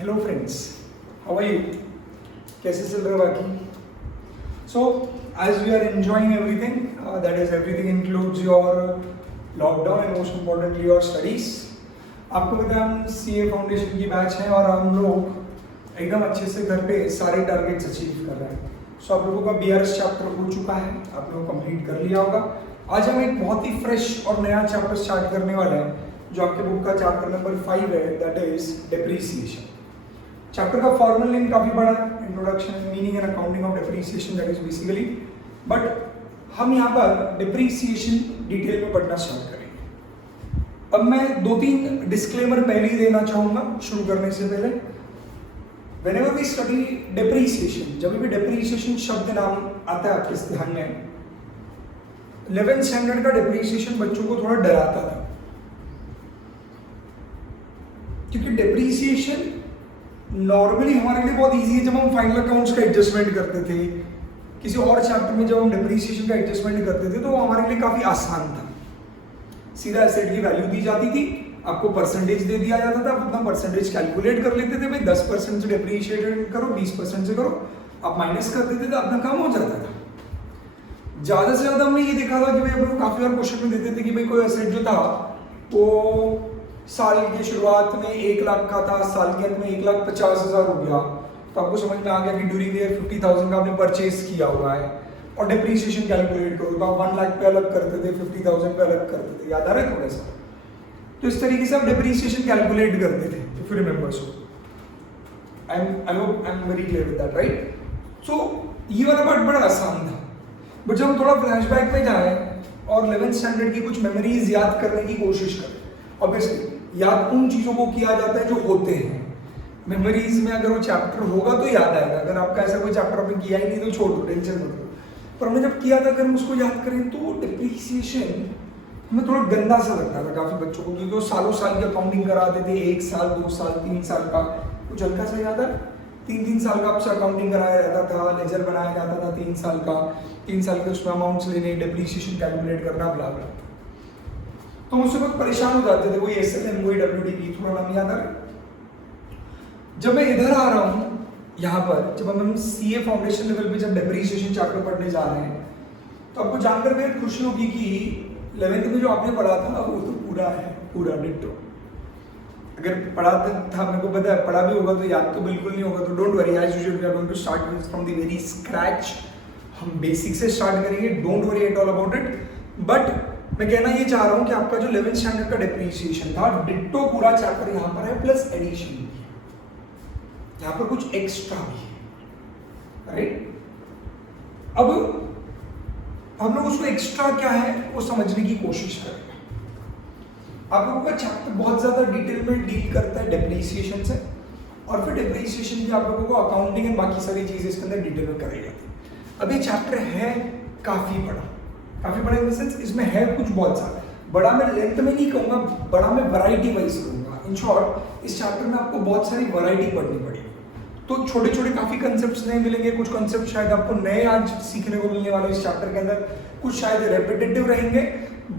Hello friends, how are you? कैसे चल रहा है बाकी? So as we are enjoying everything, that is everything includes your lockdown and most importantly your studies. आपको पता है हम सीए फाउंडेशन की बैच हैं और हम लोग एकदम अच्छे से घर पे सारे टारगेट्स अचीव कर रहे हैं। सो आप लोगों का बीआरएस चैप्टर हो चुका है, आप लोगों कंप्लीट कर लिया होगा। आज हम एक बहुत ही फ्रेश और नया चैप्टर स्टार्ट करने वाले हैं जो आपके बुक का चैप्टर नंबर 5 है, दैट इज डिप्रीसिएशन। चैप्टर का फॉर्मल नेम काफी बड़ा है, introduction meaning and accounting of depreciation, that is basically. But हम यहाँ पर डिप्रीसिएशन डिटेल में पढ़ना स्टार्ट करेंगे। अब मैं 2-3 डिस्क्लेमर पहले ही देना चाहूंगा शुरू करने से पहले। Whenever we study depreciation, जब भी depreciation शब्द नाम आता है आपके ध्यान में, 11th स्टैंडर्ड का depreciation बच्चों को थोड़ा डराता था, क्योंकि depreciation नॉर्मली हमारे लिए बहुत इजी है। जब हम फाइनल अकाउंट्स का एडजस्टमेंट करते थे, किसी और चैप्टर में जब हम depreciation का एडजस्टमेंट करते थे, तो वो हमारे लिए काफी आसान था। सीधा एसेट की वैल्यू दी जाती थी, आपको परसेंटेज दे दिया जाता था, आप अपना परसेंटेज कैलकुलेट कर लेते थे, भाई 10% से डिप्रीशिएट करो, 20% से करो, आप माइनस कर देते थे, अपना काम हो जाता था। ज्यादा से ज्यादा हमने ये देखा था कि भाई हम काफी बार क्वेश्चन में देते थे कि भाई कोई एसेट जो था वो साल की शुरुआत में 1 लाख का था, साल के अंत में 1,50,000 हो गया, तो आपको समझ में आ गया कि ड्यूरिंग ईयर 50,000 का आपने परचेज किया हुआ है और डिप्रीशिएशन कैलकुलेट करो तो आप 1 लाख पे अलग करते थे, 50,000 पे अलग करते थे। याद आ रहा है थोड़ा सा? तो इस तरीके से आप डिप्रीसिएशन कैलकुलेट करते थे, if you remember. So I hope I am very clear with that, right? So ये वाला पार्ट बड़ा आसान था, बट जब हम थोड़ा फ्लैशबैक में जाए और 11th स्टैंडर्ड की कुछ मेमोरीज याद करने की कोशिश करें, ऑब्वियसली याद उन चीजों को किया जाता है जो होते हैं। मेमोरीज में अगर वो चैप्टर होगा तो याद आएगा, अगर आपका ऐसा कोई चैप्टर आपने किया ही नहीं तो छोड़ दो, टेंशन मत लो। पर हमने जब किया था, अगर हम उसको याद करें तो डिप्रीसिएशन हमें थोड़ा गंदा सा लगता था काफी बच्चों को, क्योंकि वो सालों साल की अकाउंटिंग कराते थे, 1 साल 2 साल 3 साल का, कुछ हल्का सा याद है, 3-3 साल का आपसे अकाउंटिंग कराया जाता था, लेजर बनाया जाता था 3 साल का, 3 साल के उसमें अमाउंट्स लेने, डिप्रीसिएशन कैलकुलेट करना, ब्ला ब्ला। तो हम उससे बहुत परेशान हो जाते थे, वही एसएलएम, वही डब्ल्यूडीपी, थोड़ा नाम याद आ रहा है। जब मैं इधर आ रहा हूँ यहाँ पर, जब हम सीए फाउंडेशन लेवल पे जब डिप्रीसिएशन चैप्टर पढ़ने जा रहे हैं, तो आपको जानकर बेहद खुशी होगी कि 11th में जो आपने पढ़ा था वो तो पूरा है, पूरा डिट्टो। अगर पढ़ा था, मेरे को पता है पढ़ा भी होगा तो याद तो बिल्कुल नहीं होगा, तो don't worry, as usual we are going to start from the very scratch. हम बेसिक से स्टार्ट करेंगे, don't worry at all about it. But मैं कहना ये चाह रहा हूँ कि आपका जो 11th स्टैंडर्ड का डिप्रीसिएशन था, डिट्टो पूरा चैप्टर यहाँ पर है, प्लस एडिशन भी है, यहाँ पर कुछ एक्स्ट्रा भी है, राइट? अब हम लोग उसको एक्स्ट्रा क्या है वो समझने की कोशिश करेंगे। आप लोगों का चैप्टर बहुत ज्यादा डिटेल में डील करता है डिप्रीसिएशन से, और फिर डिप्रीसिएशन की आप लोगों को अकाउंटिंग एंड बाकी सारी चीजें इसके अंदर डिटेल में कराई जाती है। अब ये चैप्टर है काफी बड़ा इन द सेंस इसमें है कुछ बहुत सारा बड़ा। मैं लेंथ में नहीं कहूंगा, बड़ा मैं वैरायटी वाइज कहूंगा। इन शॉर्ट इस चैप्टर में आपको बहुत सारी वैरायटी पढ़नी पड़ेगी, तो छोटे छोटे काफी कंसेप्ट्स नए मिलेंगे, कुछ कंसेप्ट शायद आपको नए आज सीखने को मिलने वाले इस चैप्टर के अंदर, कुछ शायद रेपिटेटिव रहेंगे,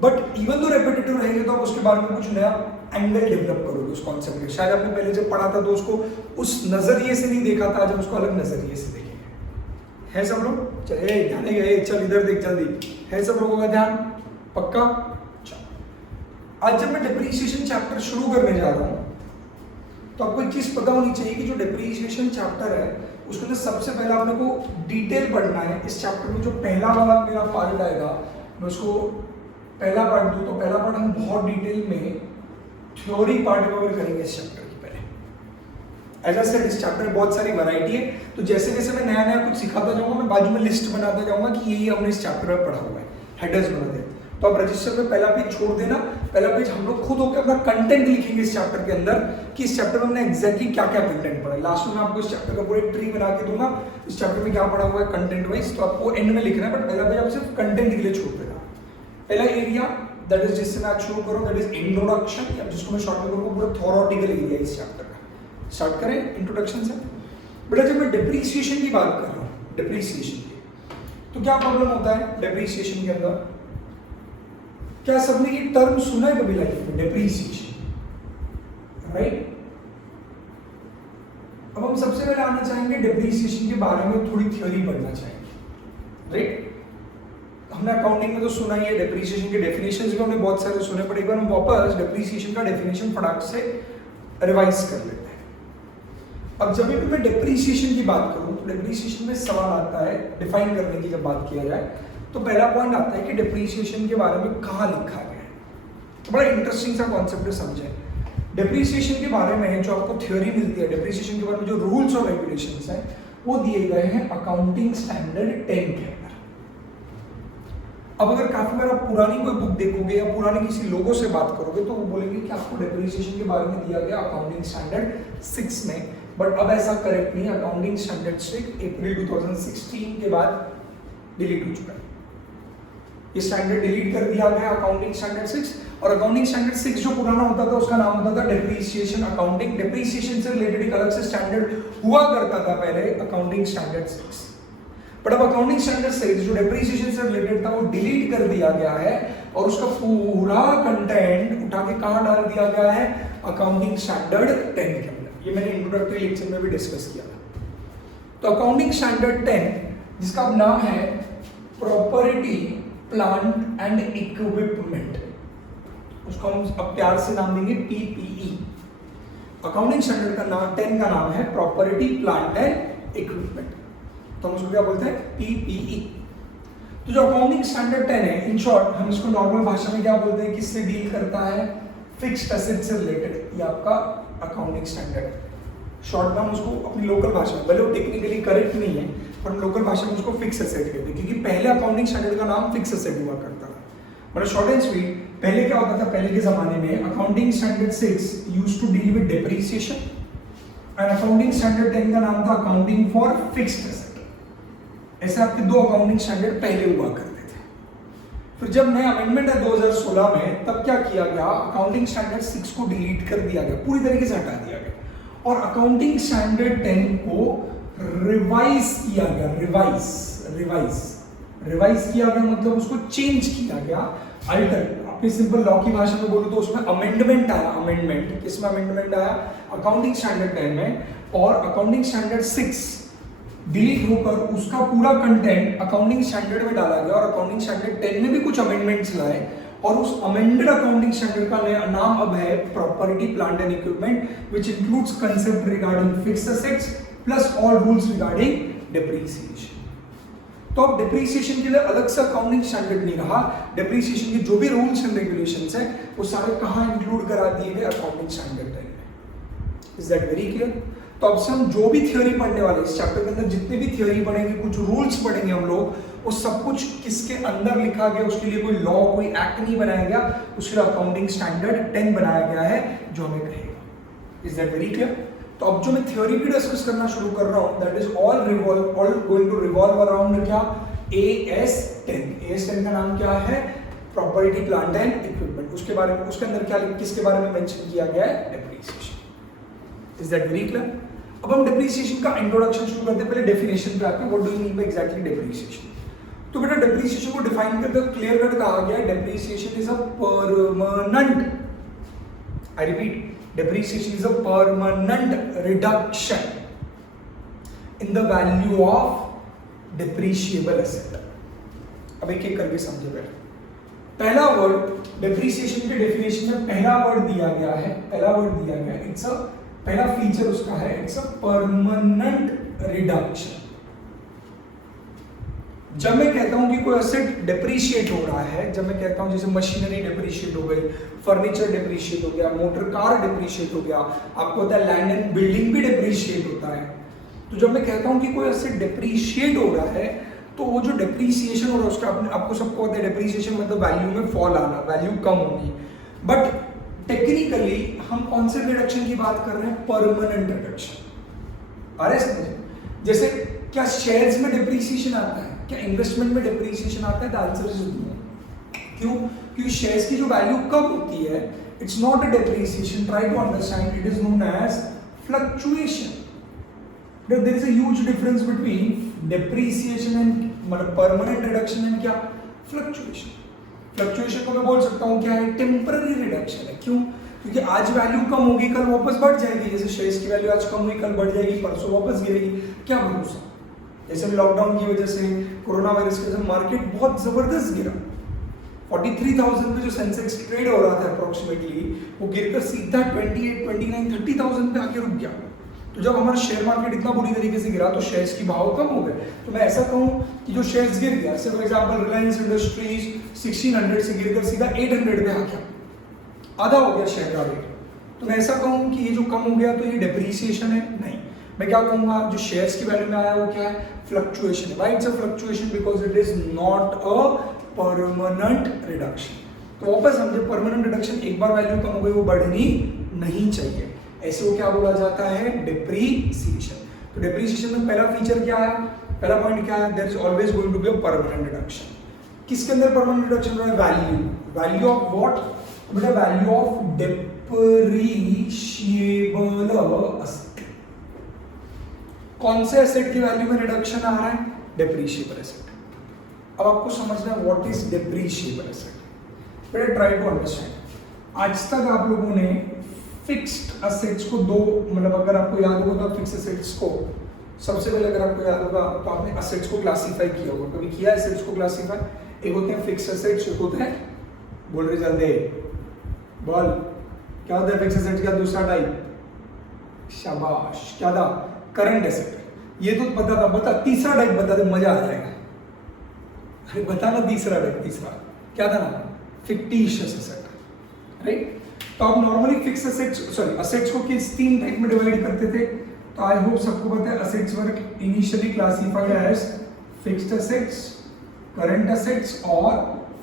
बट इवन तो रेपिटेटिव रहेंगे तो आप उसके बारे में कुछ नया एंगल डेवलप करोगे उस कॉन्सेप्ट में। शायद आपने पहले जब पढ़ा था तो उसको उस नजरिए से नहीं देखा था, जब उसको अलग नजरिए से देखेंगे। है सब लोग? चलिए ध्यान गए, चल इधर देख जल्दी, है सब लोगों का ध्यान? पक्का? चलो, आज जब मैं डिप्रीसिएशन चैप्टर शुरू करने जा रहा हूँ तो आपको एक चीज पता होनी चाहिए कि जो डिप्रीसिएशन चैप्टर है उसके अंदर सबसे पहले आपने को डिटेल पढ़ना है। इस चैप्टर में जो पहला वाला मेरा पार्ट आएगा, मैं उसको पहला पार्ट दूं, तो पहला पार्ट हम बहुत डिटेल में थ्योरी पार्ट कवर करेंगे इस चैप्टर की। पहले एज आई सेड इस चैप्टर में बहुत सारी वैरायटी है, तो जैसे जैसे मैं नया नया कुछ सिखाता जाऊंगा, मैं बाजू में लिस्ट बनाता जाऊंगा कि ये हमने इस चैप्टर में पढ़ा हुआ है, हेडर्स बना दे। तो आप रजिस्टर पे पहला पेज छोड़ देना, पहला पेज हम लोग खुद होकर अपना कंटेंट लिखेंगे इस चैप्टर के अंदर कि इस चैप्टर में हमने एग्जैक्टली क्या क्या कंटेंट पढ़ा है। लास्ट में मैं आपको इस चैप्टर का पूरा ट्री बना के दूंगा, इस चैप्टर में क्या पढ़ा हुआ है कंटेंट वाइज, तो आपको एंड में लिखना है, बट पहला पेज आप सिर्फ कंटेंट के लिए छोड़ देना। पहला एरिया दैट इज जिससे मैं आज शुरू करूँ, दैट इज इंट्रोडक्शन, या जिसको मैं शॉर्ट में करूँगा पूरा थ्योरेटिकल एरिया इस चैप्टर का। स्टार्ट करें इंट्रोडक्शन से। बेटा जब मैं डिप्रीसिएशन की बात कर रहा हूँ, डिप्रीसिएशन की, तो क्या प्रॉब्लम होता है डिप्रीसिएशन के अंदर? क्या सबने ये टर्म सुना है कभी लाइफ में, डिप्रीसिएशन, राइट? अब हम सबसे पहले आना चाहेंगे डिप्रीसिएशन के बारे में थोड़ी थ्योरी पढ़ना चाहेंगे, राइट। हमने अकाउंटिंग में तो सुना ही है, डिप्रीसिएशन के डेफिनेशंस भी हमने बहुत सारे सुने, पर एक बार हम वापस डिप्रीसिएशन का डेफिनेशन फटाक से रिवाइज कर लेते हैं। अब जब भी मैं डिप्रीसिएशन की बात करूं तो डिप्रीसिएशन में सवाल आता है डिफाइन करने की, जब बात किया जाए तो पहला पॉइंट आता है कि डिप्रीसिएशन के बारे में कहाँ लिखा गया है। तो बड़ा इंटरेस्टिंग सा कॉन्सेप्ट है, समझें। डिप्रीसिएशन के बारे में जो आपको थ्योरी मिलती है, डिप्रीसिएशन के बारे में जो रूल्स और रेगुलेशंस हैं वो दिए गए हैं अकाउंटिंग स्टैंडर्ड 10 के अंदर। अब अगर काफी बार आप पुरानी कोई बुक देखोगे या पुराने किसी लोगों से बात करोगे तो वो बोलेंगे कि आपको डिप्रीसिएशन के बारे में दिया गया अकाउंटिंग स्टैंडर्ड 6 में, बट अब ऐसा करेक्ट नहीं है। अकाउंटिंग स्टैंडर्ड 6 अप्रैल 2016 के बाद डिलीट हो चुका है। ये स्टैंडर्ड डिलीट कर दिया गया अकाउंटिंग स्टैंडर्ड 6, और अकाउंटिंग स्टैंडर्ड 6 जो पुराना होता था उसका नाम होता था डिप्रीसिएशन अकाउंटिंग। डिप्रीसिएशन से रिलेटेड एक अलग से स्टैंडर्ड हुआ करता था पहले, अकाउंटिंग स्टैंडर्ड 6। बट अब अकाउंटिंग स्टैंडर्ड 6 जो डिप्रीसिएशन से रिलेटेड था वो डिलीट कर दिया गया है, और उसका पूरा कंटेंट उठा के कहां डाल दिया गया है, अकाउंटिंग स्टैंडर्ड 10 के अंदर। ये मैंने इंट्रोडक्टरी लेक्चर में भी डिस्कस किया था। तो अकाउंटिंग स्टैंडर्ड 10 जिसका नाम है प्रॉपर्टी प्लांट एंड इक्विपमेंट, उसको हम अब प्यार से नाम देंगे पीपीई। अकाउंटिंग स्टैंडर्ड का नाम 10 का नाम है प्रॉपर्टी प्लांट एंड इक्विपमेंट, तो हम उसको क्या बोलते हैं, पीपीई। तो जो अकाउंटिंग स्टैंडर्ड 10 है, इन शॉर्ट हम इसको नॉर्मल भाषा में क्या बोलते हैं, किससे डील करता है, फिक्स्ड एसेट से रिलेटेड। ये आपका अकाउंटिंग स्टैंडर्ड शॉर्ट में हम उसको अपनी लोकल भाषा में, भले वो टेक्निकली करेक्ट नहीं है पर लोकल भाषा में उसको फिक्स एसेट कहते हैं, क्योंकि पहले अकाउंटिंग स्टैंडर्ड का नाम फिक्स एसेट हुआ करता था। मतलब शॉर्ट एंड स्वीट, पहले क्या होता था, पहले के जमाने में accounting standard 6 used to deal with depreciation and accounting standard 10 का नाम था अकाउंटिंग फॉर फिक्स्ड एसेट। ऐसे आपके दो अकाउंटिंग स्टैंडर्ड पहले हुआ करते थे। फिर जब नया अमेंडमेंट है 2016 में, तब क्या किया गया, अकाउंटिंग स्टैंडर्ड 6 को डिलीट कर दिया गया, पूरी तरीके से हटा दिया गया, और अकाउंटिंग स्टैंडर्ड 10 को रिवाइज किया गया। रिवाइज किया गया मतलब उसको चेंज किया गया, अल्टर। अपनी सिंपल लॉ की भाषा में बोलूं तो उसमें अमेंडमेंट आया। अमेंडमेंट किसमें अमेंडमेंट आया, अकाउंटिंग स्टैंडर्ड 10 में, और अकाउंटिंग स्टैंडर्ड 6 डिलीट होकर उसका पूरा कंटेंट अकाउंटिंग स्टैंडर्ड में डाला गया, और अकाउंटिंग स्टैंडर्ड 10 में भी कुछ अमेंडमेंट्स लाए, और उस अमेंडेड अकाउंटिंग स्टैंडर्ड का नया नाम अब है property plant and equipment, which includes concept regarding fixed assets plus all rules regarding depreciation. तो अब डिप्रीसिएशन के लिए अलग से अकाउंटिंग स्टैंडर्ड नहीं रहा, डिप्रीसिएशन के जो भी रूल्स एंड रेगुलेशंस हैं वो सारे कहां इंक्लूड करा दिए गए, अकाउंटिंग स्टैंडर्ड 10 में। Is that very clear? तो अब से हम जो भी थ्योरी पढ़ने वाले इस चैप्टर के अंदर, जितने भी थ्योरी पढ़ेंगे, कुछ रूल्स पढ़ेंगे हम लोग, वो सब कुछ किसके अंदर लिखा गया, उसके लिए कोई लॉ कोई एक्ट नहीं बनाया गया, उसके लिए अकाउंटिंग स्टैंडर्ड 10 बनाया गया है जो हमें कहेगा। Is that very clear? तो अब जो मैं थ्योरी भी डिस्कस करना शुरू कर रहा हूं, that is all going to revolve around क्या, AS10। AS10 का नाम क्या है, प्रॉपर्टी प्लांट एंड इक्विपमेंट। उसके बारे में, उसके अंदर क्या, किसके बारे में मेंशन किया गया है, depreciation. Is that very clear? अब हम डिप्रीसिएशन का इंट्रोडक्शन शुरू करते हैं। पहले डेफिनेशन पे आते हैं, what do you mean by exactly depreciation. तो बेटा डिप्रीसिएशन को डिफाइन करते हुए क्लियर कट कहा गया है, depreciation is a permanent, I repeat, depreciation is a permanent reduction in the value of depreciable asset। अब एक एक करके समझे पहला वर्ड डिप्रीसिएशन के डेफिनेशन में पहला वर्ड दिया गया है, इट्स अ, पहला फीचर उसका है, इट्स अ परमानेंट रिडक्शन। जब मैं कहता हूं कि कोई एसेट डिप्रीशिएट हो रहा है, जब मैं कहता हूं जैसे मशीनरी डिप्रीशिएट हो गई, फर्नीचर डिप्रीशिएट हो गया, मोटर कार डिप्रीशिएट हो गया, आपको पता है लैंड एंड बिल्डिंग भी डिप्रीशिएट होता है। तो जब मैं कहता हूं कि कोई एसेट डिप्रीशिएट हो रहा है, तो वो जो डिप्रीसिएशन हो रहा है उसका आपको सबको पता है, डिप्रीसिएशन मतलब वैल्यू में फॉल आना, वैल्यू कम होगी। बट टेक्निकली हम कौन से रिडक्शन की बात कर रहे हैं, परमानेंट रिडक्शन। आ रहे समझे? जैसे क्या शेयर्स में डिप्रीसिएशन आता है, क्या इन्वेस्टमेंट में डिप्रीसिएशन आता है? The answer is no. क्यों? क्योंकि शेयर्स की जो वैल्यू कम होती है, it's not a depreciation, try to understand, it is known as fluctuation. There is a huge difference between depreciation and मतलब परमानेंट रिडक्शन एंड क्या, फ्लक्चुएशन। फ्लक्चुएशन को मैं बोल सकता हूं क्या है, टेम्पररी रिडक्शन है। क्यों? क्योंकि आज वैल्यू कम होगी कल वापस बढ़ जाएगी, जैसे शेयर्स की वैल्यू आज कम हुई कल बढ़ जाएगी, परसों वापस गिरेगी, क्या भरोसा। जैसे लॉकडाउन की वजह से, कोरोना वायरस की वजह से मार्केट बहुत जबरदस्त गिरा, 43,000 पे जो सेंसेक्स ट्रेड हो रहा था अप्रोक्सीमेटली, वो गिरकर सीधा 28, 29, 30,000 पे आके रुक गया। तो जब हमारा शेयर मार्केट इतना बुरी तरीके से गिरा तो शेयर्स की भाव कम हो गए। तो मैं ऐसा कहूँ कि जो शेयर्स गिर गया, जैसे फॉर एग्जांपल रिलायंस इंडस्ट्रीज 1600 से गिरकर सीधा 800 पे आ गया, आधा हो गया शेयर का रेट। तो मैं ऐसा कहूँ कि ये जो कम हो गया तो ये डेप्रीसिएशन है? नहीं, मैं क्या कहूँगा जो शेयर्स की वैल्यू में आया वो क्या है? फ्लक्चुएशन है। Why it's a fluctuation? Because it is not a permanent reduction. तो वापस समझे, परमानेंट रिडक्शन एक बार वैल्यू कम हो गई वो बढ़नी नहीं चाहिए, ऐसे वो क्या बोला जाता है? डेप्रीसिएशन। तो डेप्रीसिएशन में पहला फीचर क्या है, पहला पॉइंट क्या है? There is always going to be a permanent reduction. किसके अंदर परमानेंट रिडक्शन हो रहा है? वैल्यू, वैल्यू ऑफ व्हाट बेटा? Value of depreciable asset. कौन से एसेट की वैल्यू में रिडक्शन आ रहा है? Depreciable asset. अब आपको समझना है व्हाट इज डेप्रीशिएबल एसेट। बेटा ट्राई टू अंडरस्टैंड। आज तक आप लोगों ने फिक्स्ड एसेट्स को दो, मतलब अगर आपको याद होगा तो फिक्स्ड एसेट्स को सबसे पहले अगर आपको याद होगा तो आपने एसेट्स को क्लासिफाई किया होगा, कभी किया एसेट्स को क्लासिफाई? एक होते हैं फिक्स्ड एसेट्स, एक होते हैं, बोल रहे जल्दी बोल, क्या होता है फिक्स्ड एसेट्स का दूसरा टाइप? शाबाश, क्या था? Current asset. ये तो पता था, बता तीसरा टाइप बता दे, मजा आ जाएगा। अरे बता ना तीसरा टाइप, तीसरा क्या था ना? Fictitious asset, right. तो आप normally fix assets, sorry assets को किस तीन टाइप में डिवाइड करते थे? तो आई होप सबको पता है। Assets were initially classified as fixed assets, current assets और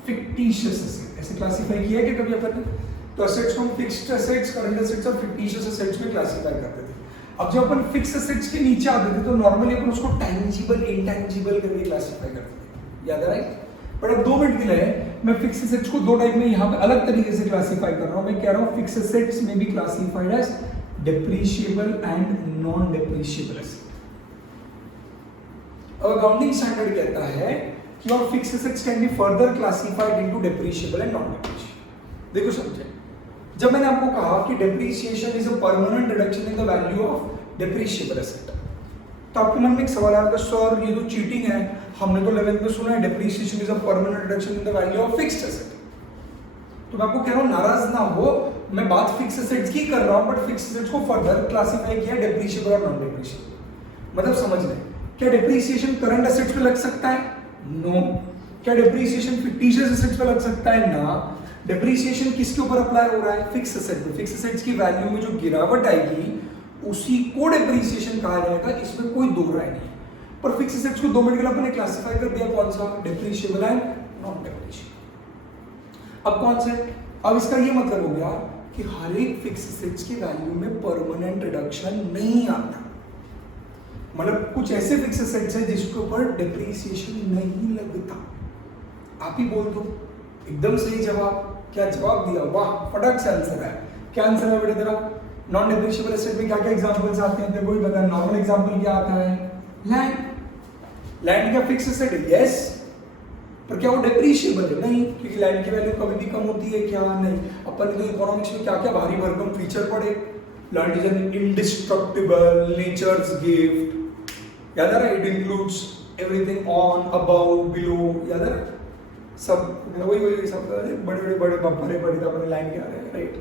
फिक्टिशियस एसेट, ऐसे क्लासिफाई किया क्या कभी अपन ने? तो एसेट्स को हम फिक्स्ड एसेट्स, करंट एसेट्स और फिक्टिशियस एसेट्स में क्लासिफाई करते थे। अब जब अपन फिक्स्ड एसेट्स के नीचे आते थे तो नॉर्मली अपन उसको टैंजिबल, इंटैंजिबल करके क्लासिफाई करते थे, याद है राइट? पर अब 2 मिनट के लिए मैं फिक्स एसेट्स को 2 टाइप में यहाँ पे अलग तरीके से क्लासिफाई कर रहा हूँ। मैं कह रहा हूँ फिक्स एसेट्स में be classified as depreciable and non depreciable asset. अब अकाउंटिंग स्टैंडर्ड कहता है कि और fix assets can be further classified into depreciable and non depreciable. देखो समझे, जब मैंने आपको कहा कि depreciation is a permanent reduction in the value of depreciable asset, तो आपके मन में एक सवाल आएगा, सर ये तो चीटिंग है, हमने तो 11th में सुना है depreciation is a permanent reduction in the value of fixed asset. तो मैं आपको कह रहा हूं नाराज ना हो, मैं बात फिक्स्ड एसेट्स की कर रहा हूं, बट फिक्स्ड एसेट्स को फर्दर क्लासिफाई किया डेप्रीशिएबल और नॉन डेप्रीशिएबल। मतलब समझ लें, क्या डेप्रीशिएशन करंट एसेट्स पे लग सकता है? नो। क्या डेप्रीशिएशन फिक्टिशियस एसेट्स पे लग सकता है? ना। डेप्रीशिएशन किसके ऊपर अप्लाई हो रहा है? फिक्स्ड एसेट पे। फिक्स्ड एसेट्स की वैल्यू में जो गिरावट आएगी उसी को डेप्रीशिएशन कहा जाएगा, इसमें कोई दो राय नहीं। पर फिक्स एसेट्स को 2 मिनट के लिए अपने क्लासिफाई कर दिया, कौन सा? Depreciable and non depreciable. अब कौन से? अब इसका ये मतलब हो गया कि हर एक फिक्स एसेट्स की वैल्यू में परमानेंट रिडक्शन नहीं आता। मतलब कुछ ऐसे फिक्स एसेट्स हैं जिसके ऊपर डेप्रीशिएशन नहीं लगता। आप ही बोल दो, एकदम सही जवाब। क्या जवाब दिया? वाह, फटाक से आंसर है। क्या आंसर है बेटा तेरा? नॉन डेप्रीशिएबल एसेट में क्या क्या एग्जांपल्स आते हैं तेरे को ही पता है। नॉर्मल एग्जांपल क्या आता है? लैंड। लैंड क्या फिक्स एसेट है? यस। पर क्या वो डेप्रीशिएबल है? नहीं, क्योंकि लैंड की वैल्यू कभी भी कम होती है क्या? नहीं। अपन ने इकोनॉमिक्स में क्या क्या भारी भरकम फीचर पढ़े। Land is an indestructible nature's gift, याद है? It includes everything on, above, below, याद है? सब वही सब बड़े बड़े पढ़े थे अपने लैंड के आ रहे हैं, राइट?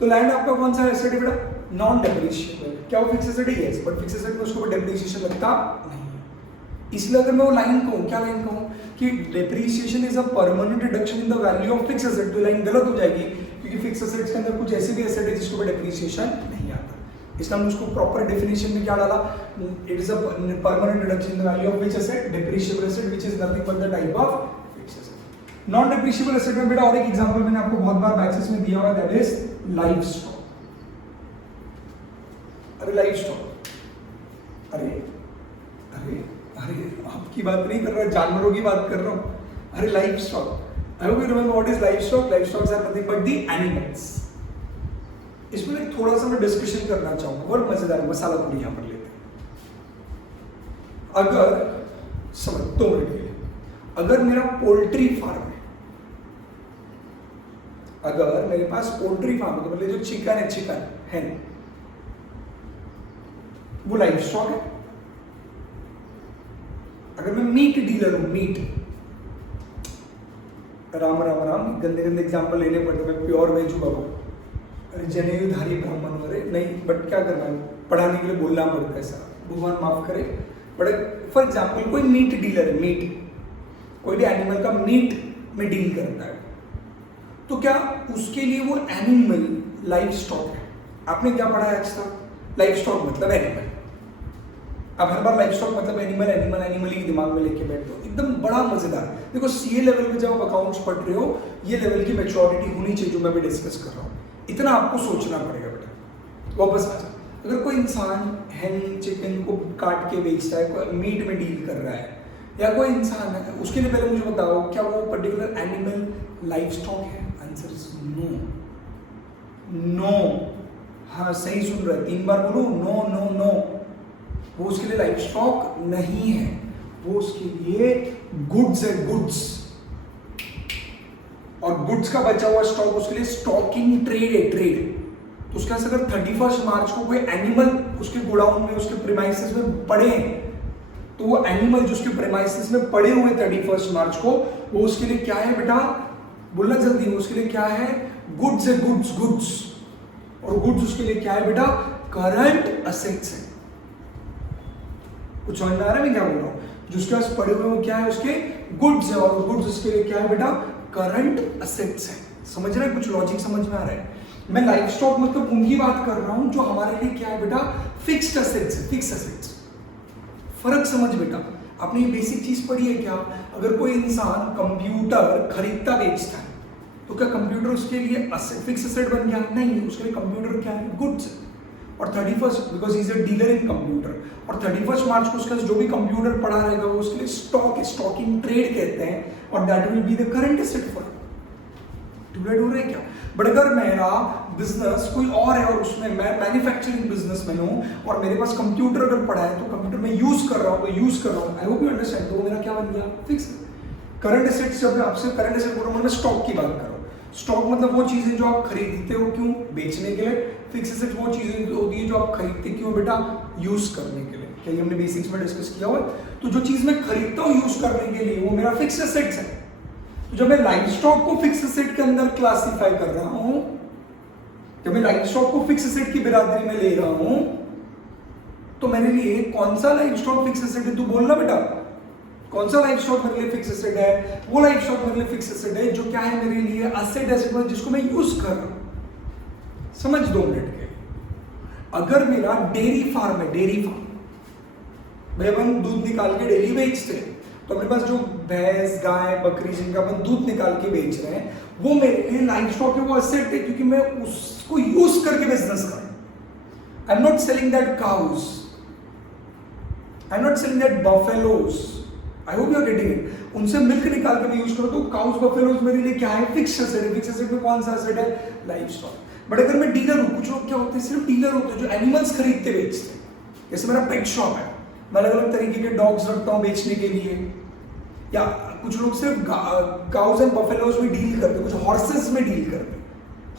तो लैंड आपका कौन सा एसेट है बेटा? Non depreciable. क्या वो फिक्स एसेट है? यस, बट फिक्स एसेट में उसको डेप्रीशिएशन लगता नहीं। इसलिए अगर मैं वो लाइन कहूँ, क्या लाइन कहूँ कि depreciation is a permanent reduction in the value of fix asset, तो लाइन गलत हो जाएगी, क्योंकि फिक्स एसेट्स के अंदर कुछ ऐसे भी एसेट है जिसके ऊपर डेप्रीशिएशन नहीं आता। इसलिए हमने उसको प्रॉपर डेफिनेशन में क्या डाला? It is a permanent reduction in the value of which asset? Depreciable asset, which is nothing but the type of fix asset. Non depreciable asset में बेटा और एक एग्जांपल मैंने आपको बहुत बार बैचेस में दिया हुआ, दैट इज लाइफ स्टॉक। अरे लाइफ स्टॉक, अरे अरे अरे आपकी बात नहीं कर रहा, जानवरों की बात कर रहा हूं। अरे life stock, I hope you remember what is life stock. Life stocks are nothing but the animals. इसमें थोड़ा सा मैं डिस्कशन करना चाहूंगा, बहुत मजेदार मसाला पूरी यहां पर लेते हैं। अगर समझ 2 मिनट के लिए, अगर मेरा पोल्ट्री फार्म है, अगर मेरे पास पोल्ट्री फार्म है तो मतलब जो चिकन है वो लाइफ स्टॉक है। अगर मैं मीट डीलर हूं, मीट, राम राम राम, गंदे गंदे एग्जाम्पल लेने पड़ते, मैं प्योर वेज हूँ बाबू, अरे जनेऊधारी ब्राह्मण हो रहे नहीं, बट क्या करना है, पढ़ाने के लिए बोलना पड़ता है सर, भगवान माफ करे। बट फॉर एग्जाम्पल कोई मीट डीलर है, मीट, कोई भी एनिमल का मीट में डील करता है, तो क्या उसके लिए वो एनिमल लाइफ स्टॉक है? आपने क्या पढ़ा है आज तक? लाइफ स्टॉक मतलब एनिमल। अब हर बार लाइफ स्टॉक मतलब एनिमल ही दिमाग में लेके बैठते हो, एकदम बड़ा मजेदार। देखो सीए लेवल पे जब आप अकाउंट्स पढ़ रहे हो, ये लेवल की मैच्योरिटी होनी चाहिए जो मैं भी डिस्कस कर रहा हूँ, इतना आपको सोचना पड़ेगा बेटा। वापस आ जाओ, अगर कोई इंसान हैन चिकन को काट के बेचता है, कोई मीट में डील कर रहा है, या कोई इंसान है, उसके लिए पहले मुझे बताओ क्या वो पर्टिकुलर एनिमल लाइफ स्टॉक है? Answer is no. हाँ सही सुन रहे, 3 बार बोलो, नो। वो उसके लिए लाइफ स्टॉक नहीं है, वो उसके लिए गुड्स है, गुड्स। और गुड्स का बचा हुआ स्टॉक उसके लिए स्टॉकिंग ट्रेड है, ट्रेड। तो उसके पास अगर 31 मार्च को कोई एनिमल उसके गोडाउन में, उसके प्रीमाइसेस में पड़े, तो वो एनिमल जो उसके प्रीमाइसेस में पड़े हुए 31 मार्च को, वो उसके लिए क्या है बेटा? बोलना जल्दी, उसके लिए क्या है? गुड्स है, गुड्स। और गुड्स उसके लिए क्या है बेटा? करंट असेट्स है। कुछ समझ में आ रहा है मैं क्या बोल रहा हूँ? जो उसके पास पड़े हुए वो क्या है? उसके गुड्स है, और गुड्स उसके लिए क्या है बेटा? करंट असेट्स है। समझ रहे हैं? कुछ लॉजिक समझ में आ रहा है? मैं लाइफ स्टॉक मतलब उनकी बात कर रहा हूं जो हमारे लिए क्या है बेटा? फिक्स्ड असेट्स है, फिक्स असेट्स। फर्क समझ बेटा, आपने ये बेसिक चीज पढ़ी है क्या? अगर कोई इंसान कंप्यूटर खरीदता बेचता है, तो क्या कंप्यूटर उसके लिए फिक्स असेट बन गया? नहीं, उसके लिए कंप्यूटर क्या है? गुड्स है। और 31 because is a dealer in computer, और 31 मार्च को उसका जो भी कंप्यूटर पड़ा रहेगा वो उसके लिए स्टॉक है, स्टॉकिंग ट्रेड कहते हैं, और that will be the current asset for. हो रहा है क्या? बट अगर मेरा बिजनेस कोई और है और उसमें मैं मैन्युफैक्चरिंग बिजनेसमैन हूं और मेरे पास कंप्यूटर अगर पड़ा है, तो कंप्यूटर मैं यूज कर रहा हूं, आई होप यू अंडरस्टैंड। तो मेरा क्या बन गया? फिक्स। करंट एसेट्स, जब मैं आपसे करंट एसेट बोल रहा हूं, मैं स्टॉक की बात कर रहा हूं। स्टॉक मतलब वो चीजें जो आप खरीदते हो, क्यों? बेचने के लिए। फिक्स एसेट वो चीजें होती है जो आप खरीदते क्यों बेटा? यूज करने के लिए। क्या ये हमने बेसिक्स में डिस्कस किया हुआ? तो जो चीज मैं खरीदता हूँ यूज करने के लिए, वो मेरा फिक्स एसेट्स है। जब मैं लाइफ स्टॉक को फिक्स एसेट के अंदर क्लासिफाई कर रहा हूं, जब मैं लाइफ स्टॉक को फिक्स एसेट की बिरादरी में ले रहा हूं, तो मेरे लिए कौन सा लाइफ स्टॉक फिक्स एसेट है? तू बोलना बेटा, कौन सा लाइफ स्टॉक मेरे लिए फिक्स एसेट है? वो लाइफ स्टॉक मेरे लिए फिक्स एसेट है जो क्या है मेरे लिए? एसेट में जिसको मैं यूज कर रहा हूं। समझ 2 मिनट के। अगर मेरा डेयरी फार्म है, डेयरी फार्म, भाई अपन दूध निकाल के डेली बेचते हैं, तो मेरे पास जो भैंस, गाय, बकरी जिनका अपन दूध निकाल के बेच रहे हैं, वो मेरे लिए लाइफ स्टॉक है, वो एसेट है, क्योंकि मैं उसको यूज करके बिजनेस कर रहा हूं। I am not selling that cows, I am not selling that buffaloes, I hope you are getting it. उनसे मिल्क निकाल के मैं यूज करूं, तो काउज, बफेलोज मेरे लिए क्या है? फिक्स एसेट है। फिक्स एसेट में कौन सा एसेट है? Life stock. बट अगर मैं डीलर हूं, कुछ लोग क्या होते हैं, सिर्फ डीलर होते हैं जो एनिमल्स खरीदते बेचते हैं। जैसे मेरा पेट शॉप है, मैं अलग अलग तरीके के डॉग्स रखता हूं बेचने के लिए, या कुछ लोग सिर्फ काउज एंड बफेलोज में डील करते हैं, कुछ हॉर्सेस में डील करते हैं,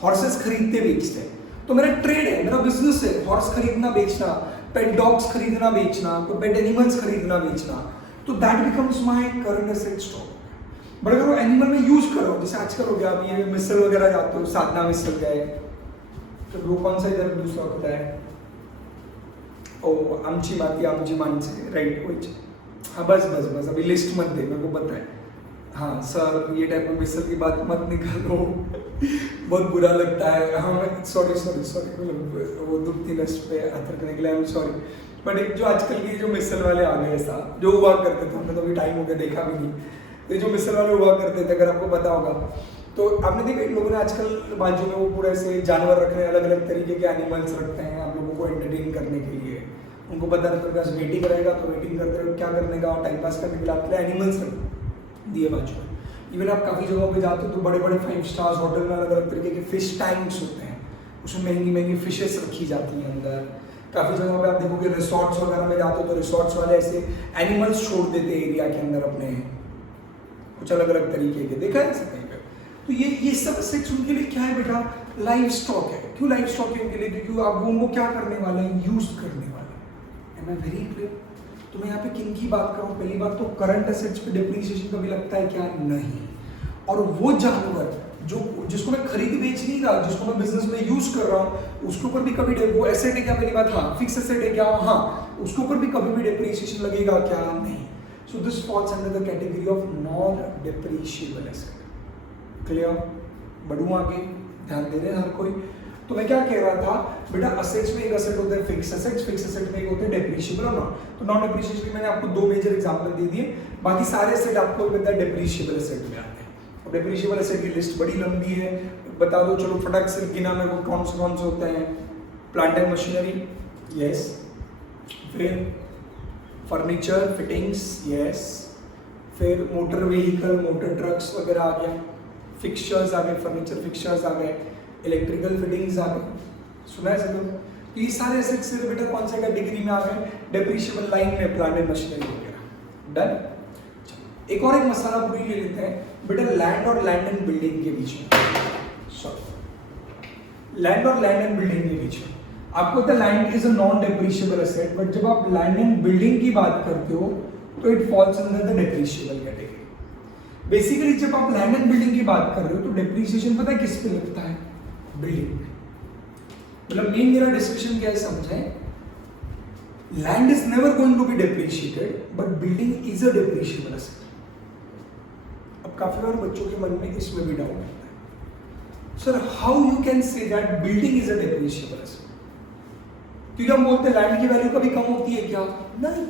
हॉर्सेस खरीदते बेचते हैं। तो मेरा ट्रेड है, मेरा बिजनेस है, हॉर्स खरीदना बेचना, पेट डॉग्स खरीदना बेचना, कोई पेट एनिमल्स खरीदना बेचना, तो that becomes my current asset stock. But अगर वो एनिमल में यूज करो, जैसे आजकल हो गया, अभी ये मिसल वगैरह जाते हो, साधना मिसल गए, तो वो कौन सा इधर दूसरा होता है? ओ आमची माणसे, राइट, वही। हाँ बस अभी लिस्ट मत दे, मेरे को पता है। हाँ सर, ये टाइप में मिसल की बात मत निकालो, बहुत बुरा लगता है। हाँ सॉरी, वो दुखती नस पे अतर करने के लिए आई एम सॉरी। बट एक जो आजकल की जो मिसल वाले आ गए साहब, जो हुआ करते थे, हमने तो अभी टाइम हो गया देखा भी नहीं, तो जो मिसल वाले हुआ करते थे, अगर आपको पता होगा, तो आपने देखा लोगों ने आजकल बाजू में वो पूरे ऐसे जानवर रख रहे हैं, अलग अलग तरीके के एनिमल्स रखते हैं आप लोगों को एंटरटेन करने के लिए। उनको पता नहीं उनके पास वेटिंग रहेगा, तो वेटिंग करते रहो, क्या करने का, टाइम पास करने के लिए आपके लिए एनिमल्स रख दिए बाजू में। इवन आप काफ़ी जगहों पे जाते हो तो बड़े बड़े 5 स्टार्स होटल में अलग अलग तरीके के फिश टैंक्स होते हैं, उसमें महंगी महंगी फिशेस रखी जाती हैं अंदर। काफ़ी जगहों पे आप देखोगे रिसोर्ट्स वगैरह में जाते हो तो रिसोर्ट्स वाले ऐसे एनिमल्स छोड़ देते हैं एरिया के अंदर अपने, कुछ अलग अलग तरीके के, देखा है ऐसा कहीं पे। तो ये सब एसेट्स उनके लिए क्या है बेटा, लाइफ स्टॉक है। क्यों लाइफ स्टॉक है उनके लिए, क्योंकि आप उनको क्या करने वाले हैं, यूज करने वाले हैं। Am I very clear? तो मैं यहाँ पे किन की बात कर रहा हूँ, पहली बात तो करंट एसेट्स पे डिप्रिसिएशन कभी लगता है क्या, नहीं। और वो जानवर जो जिसको मैं खरीद बेच नहीं रहा, जिसको मैं बिजनेस में यूज कर रहा हूँ, उसके ऊपर भी कभी वो एसेट है क्या, पहली बात, हाँ फिक्स एसेट है क्या, हाँ उसके ऊपर भी कभी भी डिप्रिसिएशन लगेगा क्या, नहीं। So this falls under the category of non depreciable asset. Clear? बढ़ूँ आगे, ध्यान दे रहे हैं हर कोई। तो मैं क्या कह रहा था बेटा, असेट्स में एक असेट होता है फिक्स एसेट्स, फिक्स एसेट में एक होते हैं डिप्रिशिएबल और नॉन। तो नॉन डिप्रिशिएबल के मैंने आपको दो मेजर एग्जांपल दे दिए, बाकी सारे एसेट आपको पता है डिप्रिशिएबल एसेट में आते हैं। और डिप्रिशिएबल एसेट की लिस्ट बड़ी लंबी है, बता दो चलो फटाक से गिना मेरे को कौन से होते हैं। Plant and machinery, yes. फिर फर्नीचर फिटिंग्स, यस। फिर मोटर व्हीकल, मोटर ट्रक्स वगैरह आ गया। फिक्सचर्स आ गए, फर्नीचर फिक्सचर्स आ गए। इलेक्ट्रिकल फिटिंग्स आ गए, सुना है सब लोग? तो ये सारे एसेट्स सिर्फ बेटा कौन सा कैटेगरी में आ गए, डिप्रिशिएबल लाइन में, प्लांट एंड मशीनरी वगैरह। डन। एक और एक मसाला पूरी ले लेते हैं बेटा, लैंड और लैंड एंड बिल्डिंग के बीच में। सॉरी, लैंड और लैंड एंड बिल्डिंग के बीच में आपको पता है land is a non depreciable asset, but जब आप लैंड एंड बिल्डिंग की बात करते हो तो it falls under the depreciable category. Basically जब आप लैंड एंड बिल्डिंग की बात कर रहे हो तो डिप्रिसिएशन पता है किस पे लगता है, बिल्डिंग पे। मतलब मेन मेरा डिस्कशन क्या है समझें, land is never going to be depreciated but building is a depreciable asset. अब काफी बार बच्चों के मन में इसमें भी डाउट आता है, sir how you can say that building is a depreciable asset? क्योंकि हम बोलते हैं लैंड की वैल्यू कभी कम होती है क्या? नहीं,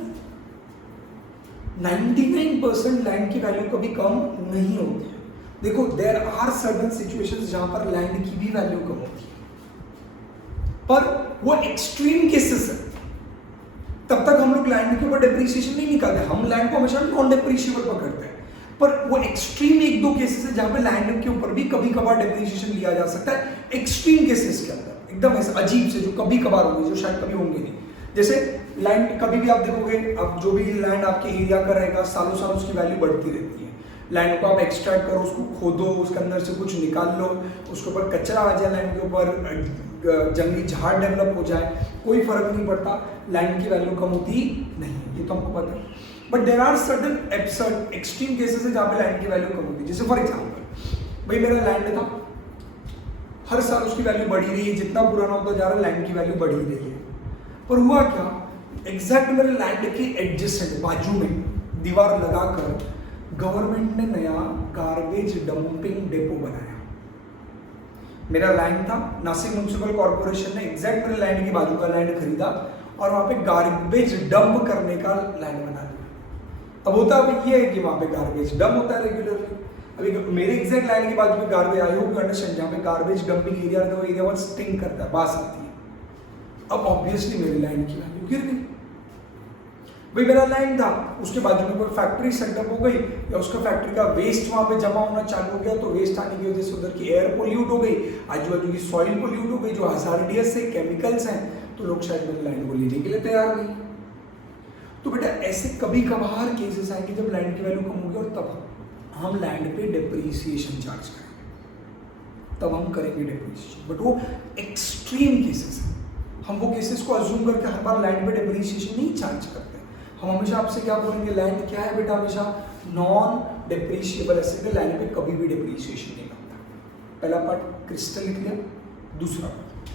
99% लैंड की वैल्यू कभी कम नहीं होती है। देखो देयर आर सर्टेन सिचुएशंस जहां पर लैंड की भी वैल्यू कम होती है, पर वो एक्सट्रीम केसेस है। तब तक हम लोग लैंड के ऊपर डिप्रिसिएशन नहीं निकालते, हम लैंड को हमेशा नॉन डिप्रिशिएबल पकड़ते हैं। पर वो एक्सट्रीम एक दो केसेस है जहां पे लैंड के ऊपर भी कभी कभार डिप्रिसिएशन लिया जा सकता है, एक्सट्रीम केसेस के अंदर, एकदम ऐसे अजीब से जो कभी कभार होंगे, जो शायद कभी होंगे नहीं। जैसे लैंड कभी भी आप देखोगे, अब जो भी लैंड आपके एरिया का रहेगा सालों साल उसकी वैल्यू बढ़ती रहती है। लैंड को आप एक्सट्रैक्ट करो, उसको खोदो, उसके अंदर से कुछ निकाल लो, उसके ऊपर कचरा आ जाए, लैंड के ऊपर जंगली झाड़ डेवलप हो जाए, कोई फर्क नहीं पड़ता, लैंड की वैल्यू कम होती नहीं, ये तो हमको पता है। But there are certain absurd extreme cases है जहाँ पे लैंड की वैल्यू कम होती है। जैसे फॉर एग्जाम्पल, भाई मेरा लैंड था, हर साल उसकी वैल्यू बढ़ी रही है, जितना पुराना होता जा रहा है लैंड की वैल्यू बढ़ी रही है। पर हुआ क्या, एग्जैक्ट मेरे लैंड के एडजेसेंट बाजू में दीवार लगाकर गवर्नमेंट ने नया गार्बेज डंपिंग डेपो बनाया। मेरा लैंड था, नासिक म्युनिसिपल कॉर्पोरेशन ने एग्जैक्ट मेरे लैंड के बाजू का लैंड खरीदा और वहां पे गार्बेज डंप करने का लैंड बना दिया। अब होता है ये है कि वहां पे गार्बेज डंप होता है रेगुलरली। अभी मेरे एग्जैक्ट लैंड के बाजू में garbage, I hope you understand, जहाँ पे गार्बेज डंपिंग एरिया है वो एरिया वन स्टिंक करता है, बास आती है। अब ऑब्वियसली मेरे लैंड की वैल्यू गिर गई। भाई मेरा लैंड था, उसके बाजू में कोई फैक्ट्री सेटअप हो गई या उसका फैक्ट्री का वेस्ट वहां पे जमा होना चालू हो गया, तो वेस्ट आने की वजह से उधर की एयर पोल्यूट हो गई, आजू बाजू की सॉइल पोल्यूट हो गई, जो हजार्डियस है, केमिकल्स हैं, तो लोग शायद मेरे लैंड को लेने के लिए तैयार नहीं। तो बेटा ऐसे कभी कभार केसेस आएंगे जब लैंड की वैल्यू कम होगी और तब हम लैंड पे डिप्रिसिएशन चार्ज करेंगे, तब हम करेंगे डिप्रिसिएशन। बट वो एक्सट्रीम केसेस है, हम वो केसेस को अज्यूम करके हर बार लैंड पे डिप्रिसिएशन नहीं चार्ज करते। हम हमेशा आपसे क्या बोलेंगे, लैंड क्या है बेटा, हमेशा नॉन डिप्रिशिएबल एसेट है, लैंड पे कभी भी डिप्रिसिएशन नहीं लगता। पहला पार्ट क्रिस्टल लिख लिया। दूसरा पार्ट,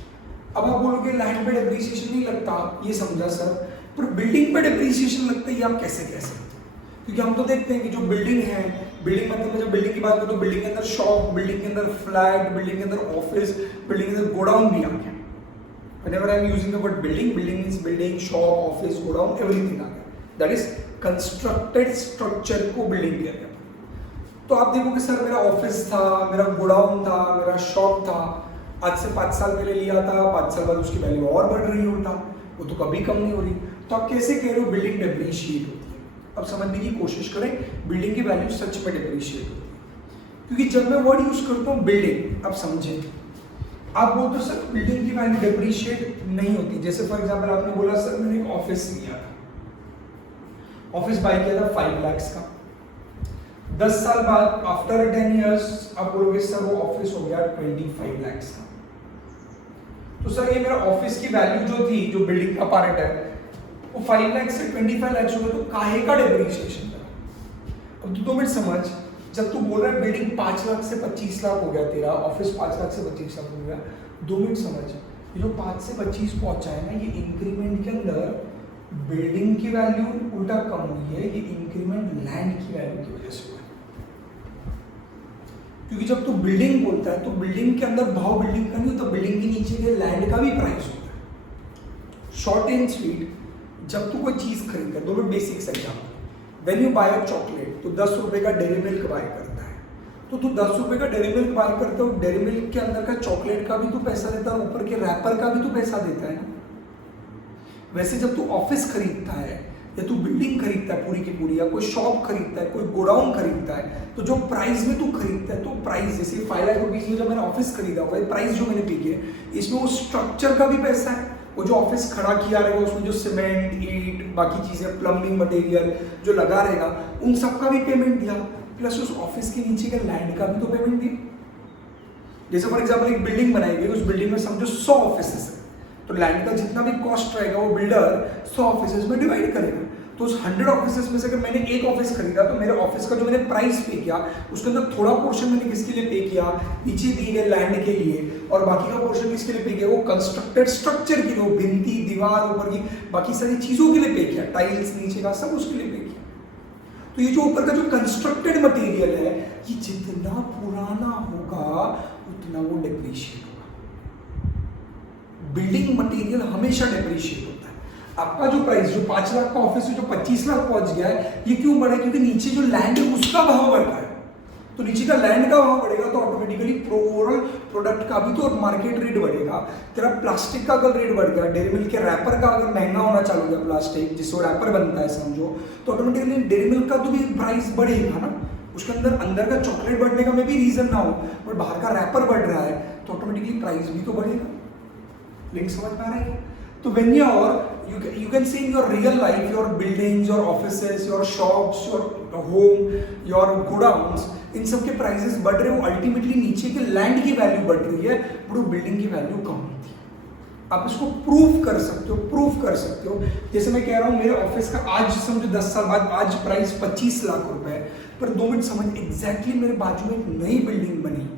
अब आप बोलोगे लैंड पे डिप्रिसिएशन नहीं लगता, ये समझा सर, पर बिल्डिंग पे डिप्रिसिएशन लगता है, ये आप कैसे कह सकते हैं? क्योंकि हम तो देखते हैं कि जो बिल्डिंग है, बिल्डिंग मतलब जब बिल्डिंग की बात करो तो बिल्डिंग के अंदर शॉप, बिल्डिंग के अंदर फ्लैट, बिल्डिंग के अंदर ऑफिस, बिल्डिंग के अंदर गोडाउन भी आ गया। Whenever I am using the word building, building means building, shop, office, godown, everything आ गया। That is constructed structure को building किया गया। तो आप देखोगे सर मेरा ऑफिस था, मेरा गोडाउन था, मेरा शॉप था, आज से 5 साल पहले लिया था, 5 साल बाद उसकी वैल्यू और बढ़ रही होता, वो तो कभी कम नहीं हो रही। तो आप कैसे कह रहे हो बिल्डिंग डिप्रिशिएट होती है? अब समझने की कोशिश करें, बिल्डिंग की वैल्यू सच में डिप्रिशिएट होती है। क्योंकि जब मैं वर्ड यूज करता हूँ बिल्डिंग, आप समझें, आप बोलते हो सर बिल्डिंग की वैल्यू डिप्रिशिएट नहीं होती। जैसे फॉर एग्जांपल आपने बोला सर मैंने एक ऑफिस लिया था, ऑफिस बाय किया था 5 लाख का, 10 साल बाद आफ्टर 10 इयर्स आप बोलोगे सर वो ऑफिस हो गया 25 लाख का। तो सर ये मेरा ऑफिस की वैल्यू जो थी, जो बिल्डिंग का पार्ट है, वो 5 लाख से 25 लाख हो गया, तो काहे का डेप्रिसिएशन था। अब तू 2 मिनट समझ, जब तू बोल रहा है बिल्डिंग 5 लाख से 25 लाख हो गया, तेरा ऑफिस 5 लाख से 25 लाख हो गया, 2 मिनट समझ, ये जो 5 से 25 पहुंचा है ना, ये इंक्रीमेंट के अंदर बिल्डिंग की वैल्यू उल्टा कम हुई है, ये इंक्रीमेंट लैंड की वैल्यू की वजह से हुआ है। क्योंकि जब तू बिल्डिंग बोलता है तो बिल्डिंग के अंदर भाव बिल्डिंग का नहीं होता, बिल्डिंग के नीचे के लैंड का भी प्राइस होता है। शॉर्ट एंड स्वीट, जब तू कोई चीज खरीदता है, दोनों basics example, when you buy a chocolate तो 10 रुपए का डेयरी मिल्क बाय करता है, तो तू 10 रुपए का डेयरी मिल्क बाय करता है, डेयरी मिल्क के अंदर का चॉकलेट का भी तू पैसा देता है, ऊपर के रैपर का भी तू पैसा देता है ना। वैसे जब तू ऑफिस खरीदता है या तू बिल्डिंग खरीदता है पूरी की पूरी, या कोई शॉप खरीदता है, कोई गोडाउन खरीदता है, तो जो प्राइस में तू खरीदता है, तो प्राइस जैसे 5 लाख रुपीज में जब मैंने ऑफिस खरीदा हुआ है, प्राइस जो मैंने पे किया, इसमें वो स्ट्रक्चर का भी पैसा है, वो जो ऑफिस खड़ा किया रहेगा उसमें जो सीमेंट, ईंट, बाकी चीजें, प्लम्बिंग मटेरियल जो लगा रहेगा, उन सब का भी पेमेंट दिया, प्लस उस ऑफिस के नीचे के लैंड का भी तो पेमेंट दिया। जैसे फॉर एग्जाम्पल एक बिल्डिंग बनाई गई, उस बिल्डिंग में समझो 100 ऑफिस है, तो लैंड का जितना भी कॉस्ट रहेगा वो बिल्डर 100 ऑफिस में डिवाइड करेगा। तो उस 100 ऑफिस में से अगर मैंने एक ऑफिस खरीदा, तो मेरे ऑफिस का जो मैंने प्राइस पे किया, उसके अंदर थोड़ा पोर्शन मैंने किसके लिए पे किया, नीचे दिए गए लैंड के लिए, और बाकी का पोर्शन किसके लिए पे किया, वो कंस्ट्रक्टेड स्ट्रक्चर के लिए, भिंती, दीवार, ऊपर की बाकी सारी चीजों के लिए पे किया, टाइल्स नीचे का सब उसके लिए पे किया। तो ये जो ऊपर का जो कंस्ट्रक्टेड मटेरियल है, ये जितना पुराना होगा उतना वो डेप्रिशिएट होगा। बिल्डिंग मटेरियल हमेशा डेप्रिशिएट होता है। आपका जो प्राइस, जो 5 लाख का ऑफिस जो 25 लाख पहुंच गया है, ये क्यों बढ़ा है? क्योंकि नीचे जो लैंड है उसका भाव बढ़ रहा है, तो नीचे का लैंड का भाव बढ़ेगा तो ऑटोमेटिकली ओवरऑल प्रोडक्ट का भी तो मार्केट रेट बढ़ेगा। तेरा प्लास्टिक का अगर रेट बढ़ गया, डेयरी मिल्क के रैपर का अगर महंगा होना चालू हो गया, प्लास्टिक जिससे रैपर बनता है समझो, तो ऑटोमेटिकली डेयरी मिल्क का तो भी प्राइस बढ़ेगा ना। उसके अंदर का चॉकलेट बढ़ने का में भी रीजन ना हो, बट बाहर का रैपर बढ़ रहा है तो ऑटोमेटिकली प्राइस भी तो बढ़ेगा। लिंक समझ में आ रहा है? तो when you can see in your real life, your buildings, your offices, your shops, your home, your godowns, इन सब के प्राइसेस बढ़ रहे हो, अल्टीमेटली नीचे के लैंड की वैल्यू बढ़ रही है, बट वो बिल्डिंग की वैल्यू कम होती है। आप इसको प्रूव कर सकते हो। जैसे मैं कह रहा हूँ मेरे ऑफिस का आज समझो 10 साल बाद आज प्राइस 25 लाख रुपए है, पर 2 मिनट समझ, एग्जैक्टली मेरे बाजू में एक नई बिल्डिंग बनी,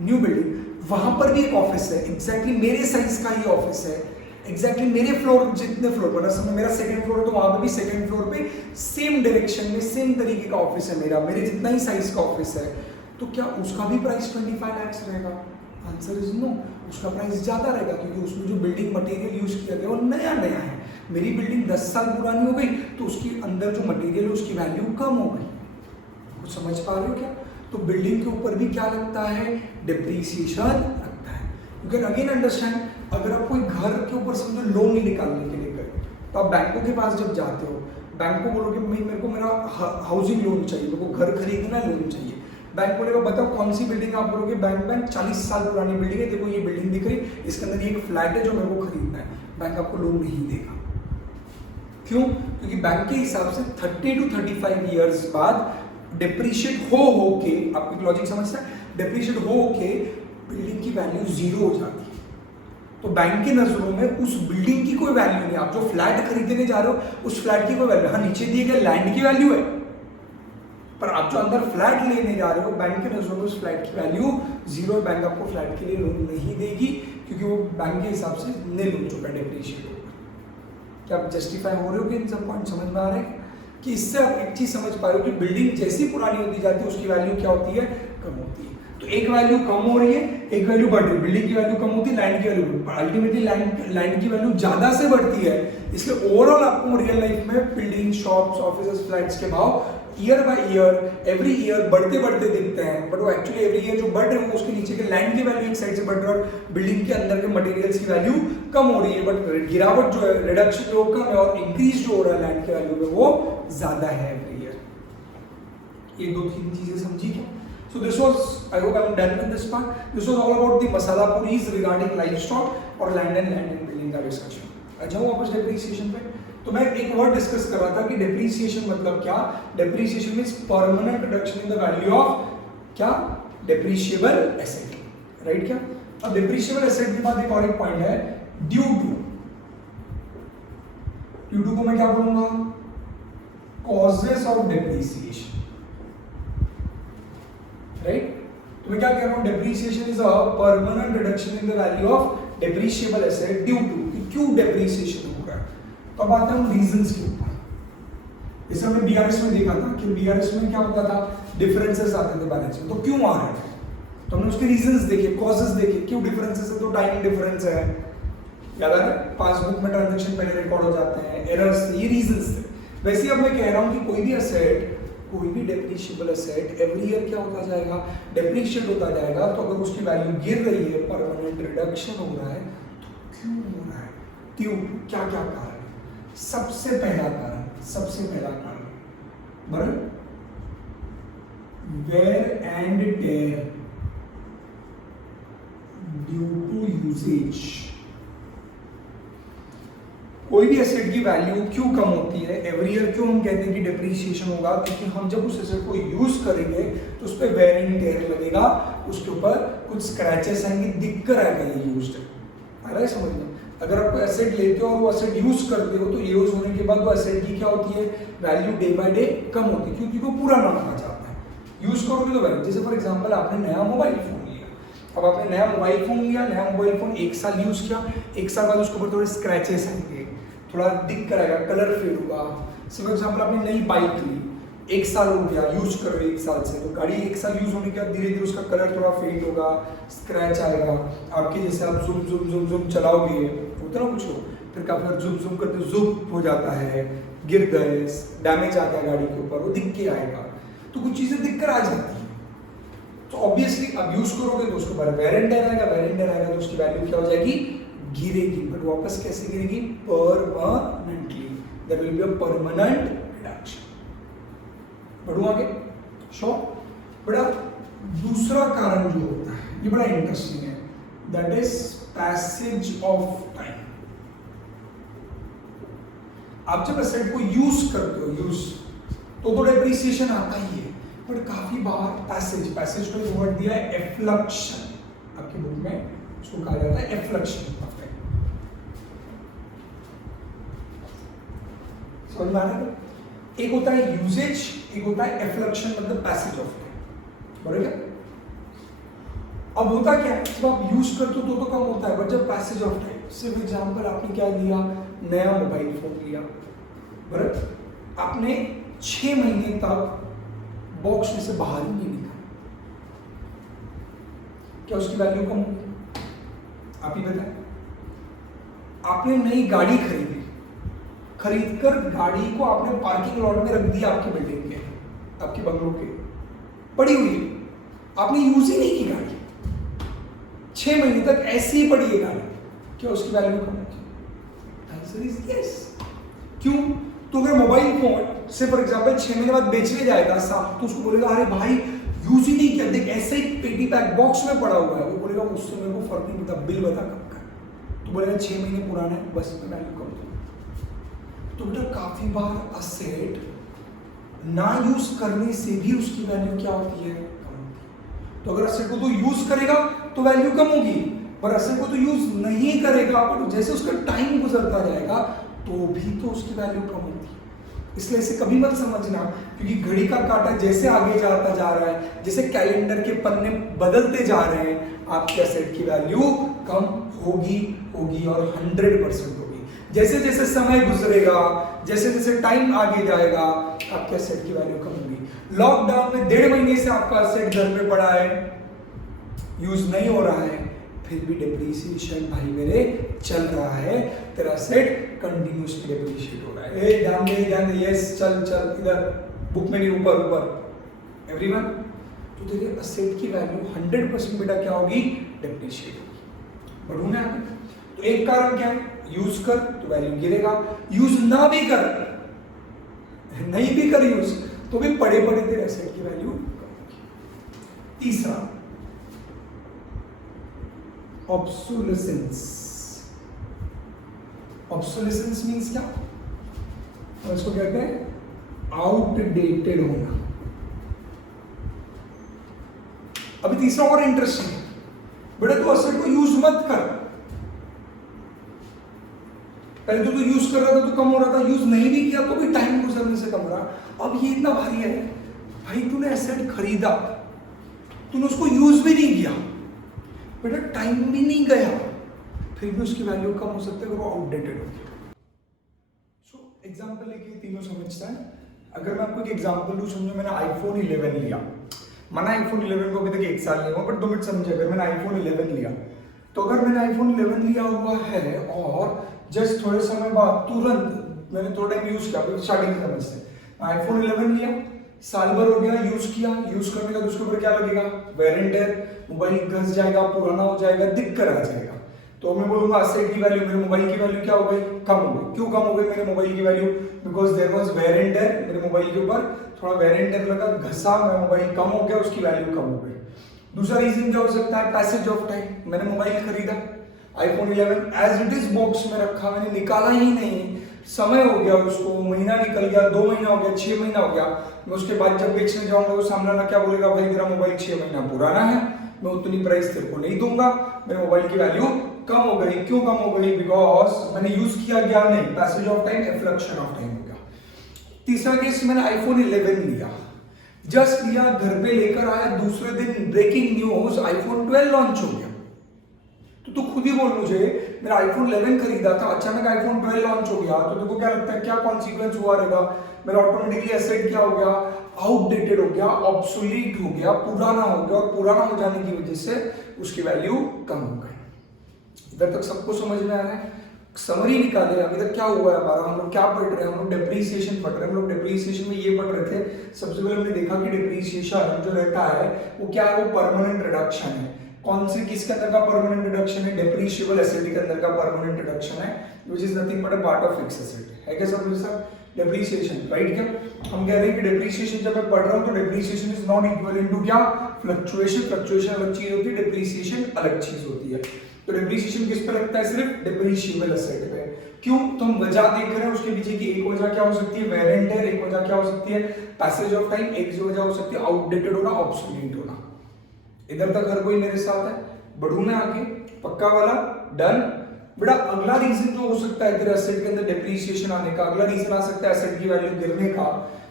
न्यू बिल्डिंग, वहां पर भी एक ऑफिस है, एग्जैक्टली मेरे साइज का ही ऑफिस है, एग्जैक्टली मेरे फ्लोर जितने फ्लोर पर, समझ मेरा सेकंड फ्लोर है तो वहां पर भी सेकंड फ्लोर पे सेम डायरेक्शन में सेम तरीके का ऑफिस है, मेरे जितना ही साइज का ऑफिस है, तो क्या उसका भी प्राइस 25 लाख रहेगा? आंसर इज नो, उसका प्राइस ज्यादा रहेगा, क्योंकि उसमें जो बिल्डिंग मटेरियल यूज किया गया वो नया है। मेरी बिल्डिंग 10 साल पुरानी हो गई तो उसकी अंदर जो मटेरियल है उसकी वैल्यू कम हो गई। कुछ समझ पा रहे हो क्या? तो बिल्डिंग के ऊपर भी क्या लगता है? डेप्रीसिएशन लगता है। यू कैन अगेन अंडरस्टैंड, अगर आप कोई घर के ऊपर समझो लोन निकालने के लिए गए, तो आप बैंकों के पास जब जाते हो, बैंक को बोलोगे मेरे को मेरा हाउसिंग लोन चाहिए, मेरे को घर खरीदना लोन चाहिए, बैंक बोलेगा बताओ कौन सी बिल्डिंग, आप बोलोगे बैंक 40 साल पुरानी बिल्डिंग है, देखो ये बिल्डिंग दिख रही, इसके अंदर एक फ्लैट है जो मेरे को खरीदना है, बैंक आपको लोन नहीं देगा। क्यों? क्योंकि बैंक के हिसाब से 30 to 35 ईयर्स बाद डिप्रीशिएट हो के, आपकी लॉजिक समझता है, डिप्रीशिएट हो के बिल्डिंग की वैल्यू 0 हो जाती है। तो बैंक की नजरों में उस बिल्डिंग की कोई वैल्यू नहीं, आप जो फ्लैट खरीदने जा रहे हो उस फ्लैट की कोई वैल्यू, हाँ नीचे दिए गए लैंड की वैल्यू है, पर आप जो अंदर फ्लैट लेने जा रहे हो, बैंक के नजरों में उस फ्लैट की वैल्यू 0 है, बैंक आपको फ्लैट के लिए लोन नहीं देगी, क्योंकि वो बैंक के हिसाब से नील हो चुका है, डिप्रीशिएट होगा। क्या आप जस्टिफाई हो रहे हो कि इन सब पॉइंट समझ में आ रहे हैं? कि इससे आप एक चीज समझ पा रहे हो कि बिल्डिंग जैसी पुरानी होती जाती है उसकी वैल्यू क्या होती है? कम होती है। तो एक वैल्यू कम हो रही है, एक वैल्यू बढ़ रही है, बिल्डिंग की वैल्यू कम होती है, लैंड की वैल्यू, अल्टीमेटली लैंड की वैल्यू ज्यादा से बढ़ती है। इसलिए ओवरऑल आपको रियल लाइफ में बिल्डिंग, शॉप्स, ऑफिसेस, फ्लैट्स के भाव year by year, every year बढ़ते बढ़ते दिखते हैं, बट वो एक्चुअली एवरी ईयर जो बढ़ रहे हैं उसके नीचे के लैंड की वैल्यू एक साइड से बढ़ रहा है और बिल्डिंग के अंदर के मटेरियल्स की वैल्यू कम हो रही है, बट गिरावट जो है, रिडक्शन जो कम है और इंक्रीज जो हो रहा है लैंड की वैल्यू में वो ज्यादा है एवरी ईयर। ये 2-3 चीजें समझी क्या? So this was, I hope I'm done with this part. This was all about the masala puris regarding livestock और land and building का discussion. अच्छा, वापस डेप्रीसिएशन पे तो मैं एक वर्ड डिस्कस कर रहा था कि डेप्रीसिएशन मतलब क्या, depreciation means permanent reduction in the value of क्या, डेप्रीशिएबल एसेट, राइट क्या। अब डेप्रीशिएबल एसेट के बाद एक और एक पॉइंट है ड्यू टू को मैं क्या बोलूंगा, कॉजेस ऑफ डेप्रीसिएशन, राइट। तो मैं क्या कह रहा हूं, depreciation is a permanent reduction in the value of depreciable asset due to, क्यों डेप्रीसिएशन हो रहा है। तो अब आते हैं रीजंस के ऊपर। जैसे हमने बीआरएस में देखा था कि बीआरएस में क्या होता था, डिफरेंसेस आते थे बैलेंस में, तो क्यों आ रहे हैं, तो हमने उसके रीजंस देखे, कॉजेस देखे, क्यों डिफरेंसेस है, तो टाइम डिफरेंस है, याद आ रहा है, पासबुक में ट्रांजैक्शन पहले रिकॉर्ड हो जाते हैं, एरर्स, ये रीजंस थे। वैसे ही अब मैं कह रहा हूं कि कोई भी एसेट, कोई भी डेप्रीशिएबल एसेट एवरी ईयर क्या होता जाएगा, डेप्रीशिएट होता जाएगा। तो अगर उसकी वैल्यू गिर रही है, परमानेंट रिडक्शन हो रहा है, तो क्यों हो रहा है, क्यों, क्या क्या कारण है। सबसे पहला कारण बराबर wear and tear due to usage. कोई भी एसेट की वैल्यू क्यों कम होती है एवरी ईयर, क्यों हम कहते हैं कि डेप्रीसिएशन होगा, क्योंकि हम जब उस एसेट को यूज करेंगे तो उस पर वेयर एंड टेयर लगेगा, उसके ऊपर कुछ स्क्रैचेस आएंगे, दिक्कत आएगा ये यूज्ड, आ रहा है समझ में। अगर आप एसेट लेते हो और वो एसेट यूज करते हो तो यूज होने के बाद वो एसेट की क्या होती है, वैल्यू डे बाय डे कम होती है, क्योंकि वो पूरा ना होना चाहता है। यूज करोगे तो वैल्यू, जैसे फॉर एग्जांपल आपने नया मोबाइल फोन लिया, अब आपने नया मोबाइल फोन एक साल यूज किया, एक साल बाद उसके ऊपर थोड़े स्क्रैचेस आएंगे, थोड़ा दिक्कत आएगा, कलर फेड होगा। फॉर एग्जांपल आपने नई बाइक ली, एक साल हो गया यूज कर रहे, एक साल से, तो गाड़ी एक साल यूज होने के बाद धीरे धीरे उसका कलर थोड़ा फेड होगा, स्क्रैच आएगा आपके, जैसे आप जुम जुम जुम जुम चलाओगे होता ना कुछ हो, फिर काफी जुम जुम करते जुम हो जाता है, गिर गए, डैमेज आता है गाड़ी के ऊपर, वो दिख के आएगा, तो कुछ चीजें दिक्कत आ जाती है। तो ऑब्वियसली अब यूज करोगे तो उसके बाद वेयर एंड टेयर आएगा, तो उसकी वैल्यू क्या हो जाएगी, गिरेगी, बट वापस कैसे गिरेगी, permanently, there will be a permanent reduction. बढ़ू आगे, श्योर। बड़ा दूसरा कारण जो होता है, ये बड़ा इंटरेस्टिंग है, that is passage of time. आप जब एसेट को यूज करते हो, तो डेप्रिसिएशन आता ही है, बट काफी बार पैसेज को वर्ड दिया है एफ्लक्शन, आपके बुक में उसको कहा जाता है एफ्लक्शन। समझ में आ रहा है, एक होता है यूजेज, एक होता है एफ्लक्शन, मतलब पैसेज ऑफ टाइम, बराबर। अब होता क्या है, जब आप यूज करते हो तो कम होता है, बट जब पैसेज ऑफ टाइम, सिर्फ एग्जांपल आपने क्या लिया, नया मोबाइल फोन लिया, बराबर, आपने 6 महीने तक बॉक्स में से बाहर ही नहीं निकाला, क्या उसकी वैल्यू कम होगी, आप ही बताएं। आपने नई गाड़ी खरीदकर गाड़ी को आपने पार्किंग लॉट में रख दिया, आपकी बिल्डिंग के, आपके बंगलों के, पड़ी हुई, आपने यूज ही नहीं की गाड़ी, 6 महीने तक ऐसी ही पड़ी है गाड़ी, क्या उसकी वैल्यू कम होगी? Answer is yes. क्यों? तो अगर मोबाइल फोन से फॉर एग्जांपल 6 महीने बाद बेचने जाएगा साहब, तो उसको बोलेगा अरे भाई यूज ही नहीं किया, देख ऐसे ही पेटी पैक बॉक्स में पड़ा हुआ है, वो बोलेगा उससे मेरे को फर्क नहीं पड़ता, बिल बता कब का, तो बोलेगा 6 महीने पुराना है, बस इसमें वैल्यू कम। तो बेटा काफी बार असेट ना यूज करने से भी उसकी वैल्यू क्या होती है, कम होती है। तो अगर असेट को तो यूज करेगा तो वैल्यू कम होगी, पर असेट को तो यूज नहीं करेगा, पर जैसे उसका टाइम गुजरता जाएगा तो भी तो उसकी वैल्यू कम होती है। इसलिए इसे कभी मत समझना, क्योंकि घड़ी का कांटा जैसे आगे जाता जा रहा है, जैसे कैलेंडर के पन्ने बदलते जा रहे हैं, आपके असेट की वैल्यू कम होगी और 100% होगी। जैसे जैसे समय गुजरेगा, जैसे जैसे टाइम आगे जाएगा, आपके एसेट की वैल्यू कम होगी। लॉकडाउन में 1.5 महीने से आपका एसेट घर पे पड़ा है, यूज नहीं हो रहा है, फिर भी डेप्रिसिएशन भाई मेरे चल रहा है, तेरा एसेट कंटिन्यूअसली डेप्रिशिएट हो रहा है। ए ध्यान दे, यस, चल इधर बुक में नहीं, ऊपर एवरीवन। तो तेरे एसेट की वैल्यू 100% बेटा क्या होगी, डेप्रिशिएट होगी। बढ़ू ना आगे। तो एक कारण क्या है, यूज कर तो वैल्यू गिरेगा, यूज ना भी कर, नहीं भी कर यूज, तो भी पड़े तेरे एसेट की वैल्यू कम होगी। तीसरा, ऑब्सोलेसेंस। ऑब्सोलेसेंस मींस क्या, और इसको कहते हैं आउटडेटेड होना। अभी तीसरा और इंटरेस्टिंग है, बेटा तू असेट को यूज मत कर। पहले तो तू यूज कर रहा था तो कम हो रहा था, यूज नहीं भी किया तो भी टाइम गुजरने से कम रहा। अब ये इतना भारी है भाई, तूने एसेट खरीदा, तूने उसको यूज भी नहीं किया, बेटा टाइम भी नहीं गया, फिर भी उसकी वैल्यू कम हो सकती है अगर वो आउटडेटेड हो गया। सो एग्जांपल लेके तीनों समझता है। अगर मैं आपको एक एग्जांपल दूं, समझो मैंने आईफोन 11 लिया, माना आईफोन 11 को अभी तक 1 साल नहीं हुआ, बट 2 मिनट समझे। अगर मैंने आईफोन 11 लिया, तो अगर मैंने आईफोन 11 लिया हुआ है और जस्ट थोड़े समय बाद तुरंत मैंने थोड़ा टाइम यूज किया, स्टार्टिंग में समझते, आईफोन 11 लिया, साल भर हो गया, यूज किया, यूज करने का उसके ऊपर क्या लगेगा, वेर एंड टेयर, मोबाइल घस जाएगा, पुराना हो जाएगा, दिक्कत आ जाएगा। तो मैं बोलूंगा एसेट की वैल्यू, मेरे मोबाइल की वैल्यू क्या हो गई, कम हो गई। क्यों कम हो गई मेरे मोबाइल की value? Because there was wear and tear, मेरे मोबाइल के ऊपर थोड़ा वेयर एंड टेयर लगा, घसा, मेरा मोबाइल कम हो गया, उसकी वैल्यू कम हो गई। दूसरा रीजन क्या हो सकता है, पैसेज ऑफ टाइम। मैंने मोबाइल खरीदा, iPhone 11 as it is box में रखा, मैंने निकाला ही नहीं, समय हो गया उसको, महीना निकल गया, 2 महीना हो गया, 6 महीना हो गया, मैं उसके बाद जब बेचने जाऊंगा तो सामने वाला क्या बोलेगा, भाई तेरा मोबाइल 6 महीना पुराना है, मैं उतनी प्राइस तेरे को नहीं दूंगा, मेरे मोबाइल की वैल्यू कम हो गई। क्यों कम हो गई? बिकॉज मैंने यूज किया गया नहीं, passage of time, efflux of time हो गया। तीसरा केस, मैंने आईफोन 11 लिया, जस्ट लिया, घर पे लेकर आया, दूसरे दिन ब्रेकिंग न्यूज आईफोन 12 लॉन्च हो गया। तो तू खुद ही बोल मुझे, मेरा आईफोन 11 खरीदा था, अचानक आईफोन 12 लॉन्च हो गया, तो तेरे को क्या लगता है क्या कॉन्सिक्वेंस हुआ रहेगा? मेरा ऑटोमेटिकली एसेट क्या हो गया, आउटडेटेड हो गया, ऑब्सोलीट हो गया, पुराना हो गया, और पुराना हो जाने की वजह से उसकी वैल्यू कम हो गई। इधर तक सबको समझ में आ रहा है? समरी निकाले अभी तक क्या हुआ है हमारा, हम लोग क्या पढ़ रहे हैं, हम लोग डेप्रीसिएशन पढ़ रहे हैं। हम लोग डेप्रीसिएशन में ये पढ़ रहे थे, सबसे पहले हमने देखा कि डेप्रीसिएशन जो रहता है वो क्या है, वो परमानेंट रिडक्शन है। कौन से किसके अंदर का परमानेंट रिडक्शन है? डेप्रीशिएबल एसेट के अंदर का परमानेंट रिडक्शन है, which is nothing but a part of fix asset. है क्या सब मेरे साथ? Depreciation, right? क्या हम कह रहे हैं कि डेप्रीसिएशन जब मैं पढ़ रहा हूं तो depreciation is not equivalent to क्या, फ्लक्चुएशन। फ्लक्चुएशन अलग चीज होती है, डेप्रीसिएशन अलग चीज होती है। तो डेप्रीसिएशन किस पे लगता है? सिर्फ डेप्रीशिएबल एसेट पे। क्यों? तो हम वजह देख रहे हैं, उसके पीछे की एक वजह क्या हो सकती है, वेयर एंड टेयर, एक वजह क्या हो सकती है, पैसेज ऑफ टाइम, एक जो वजह हो सकती है आउटडेटेड होना, ऑब्सोलीट होना। इधर तक हर कोई मेरे साथ है? बढ़ू मैं आगे? पक्का वाला? डन? बेटा अगला रीजन जो हो सकता है तेरे एसेट के अंदर डेप्रीसिएशन आने का, अगला रीजन आ सकता है एसेट की वैल्यू गिरने का।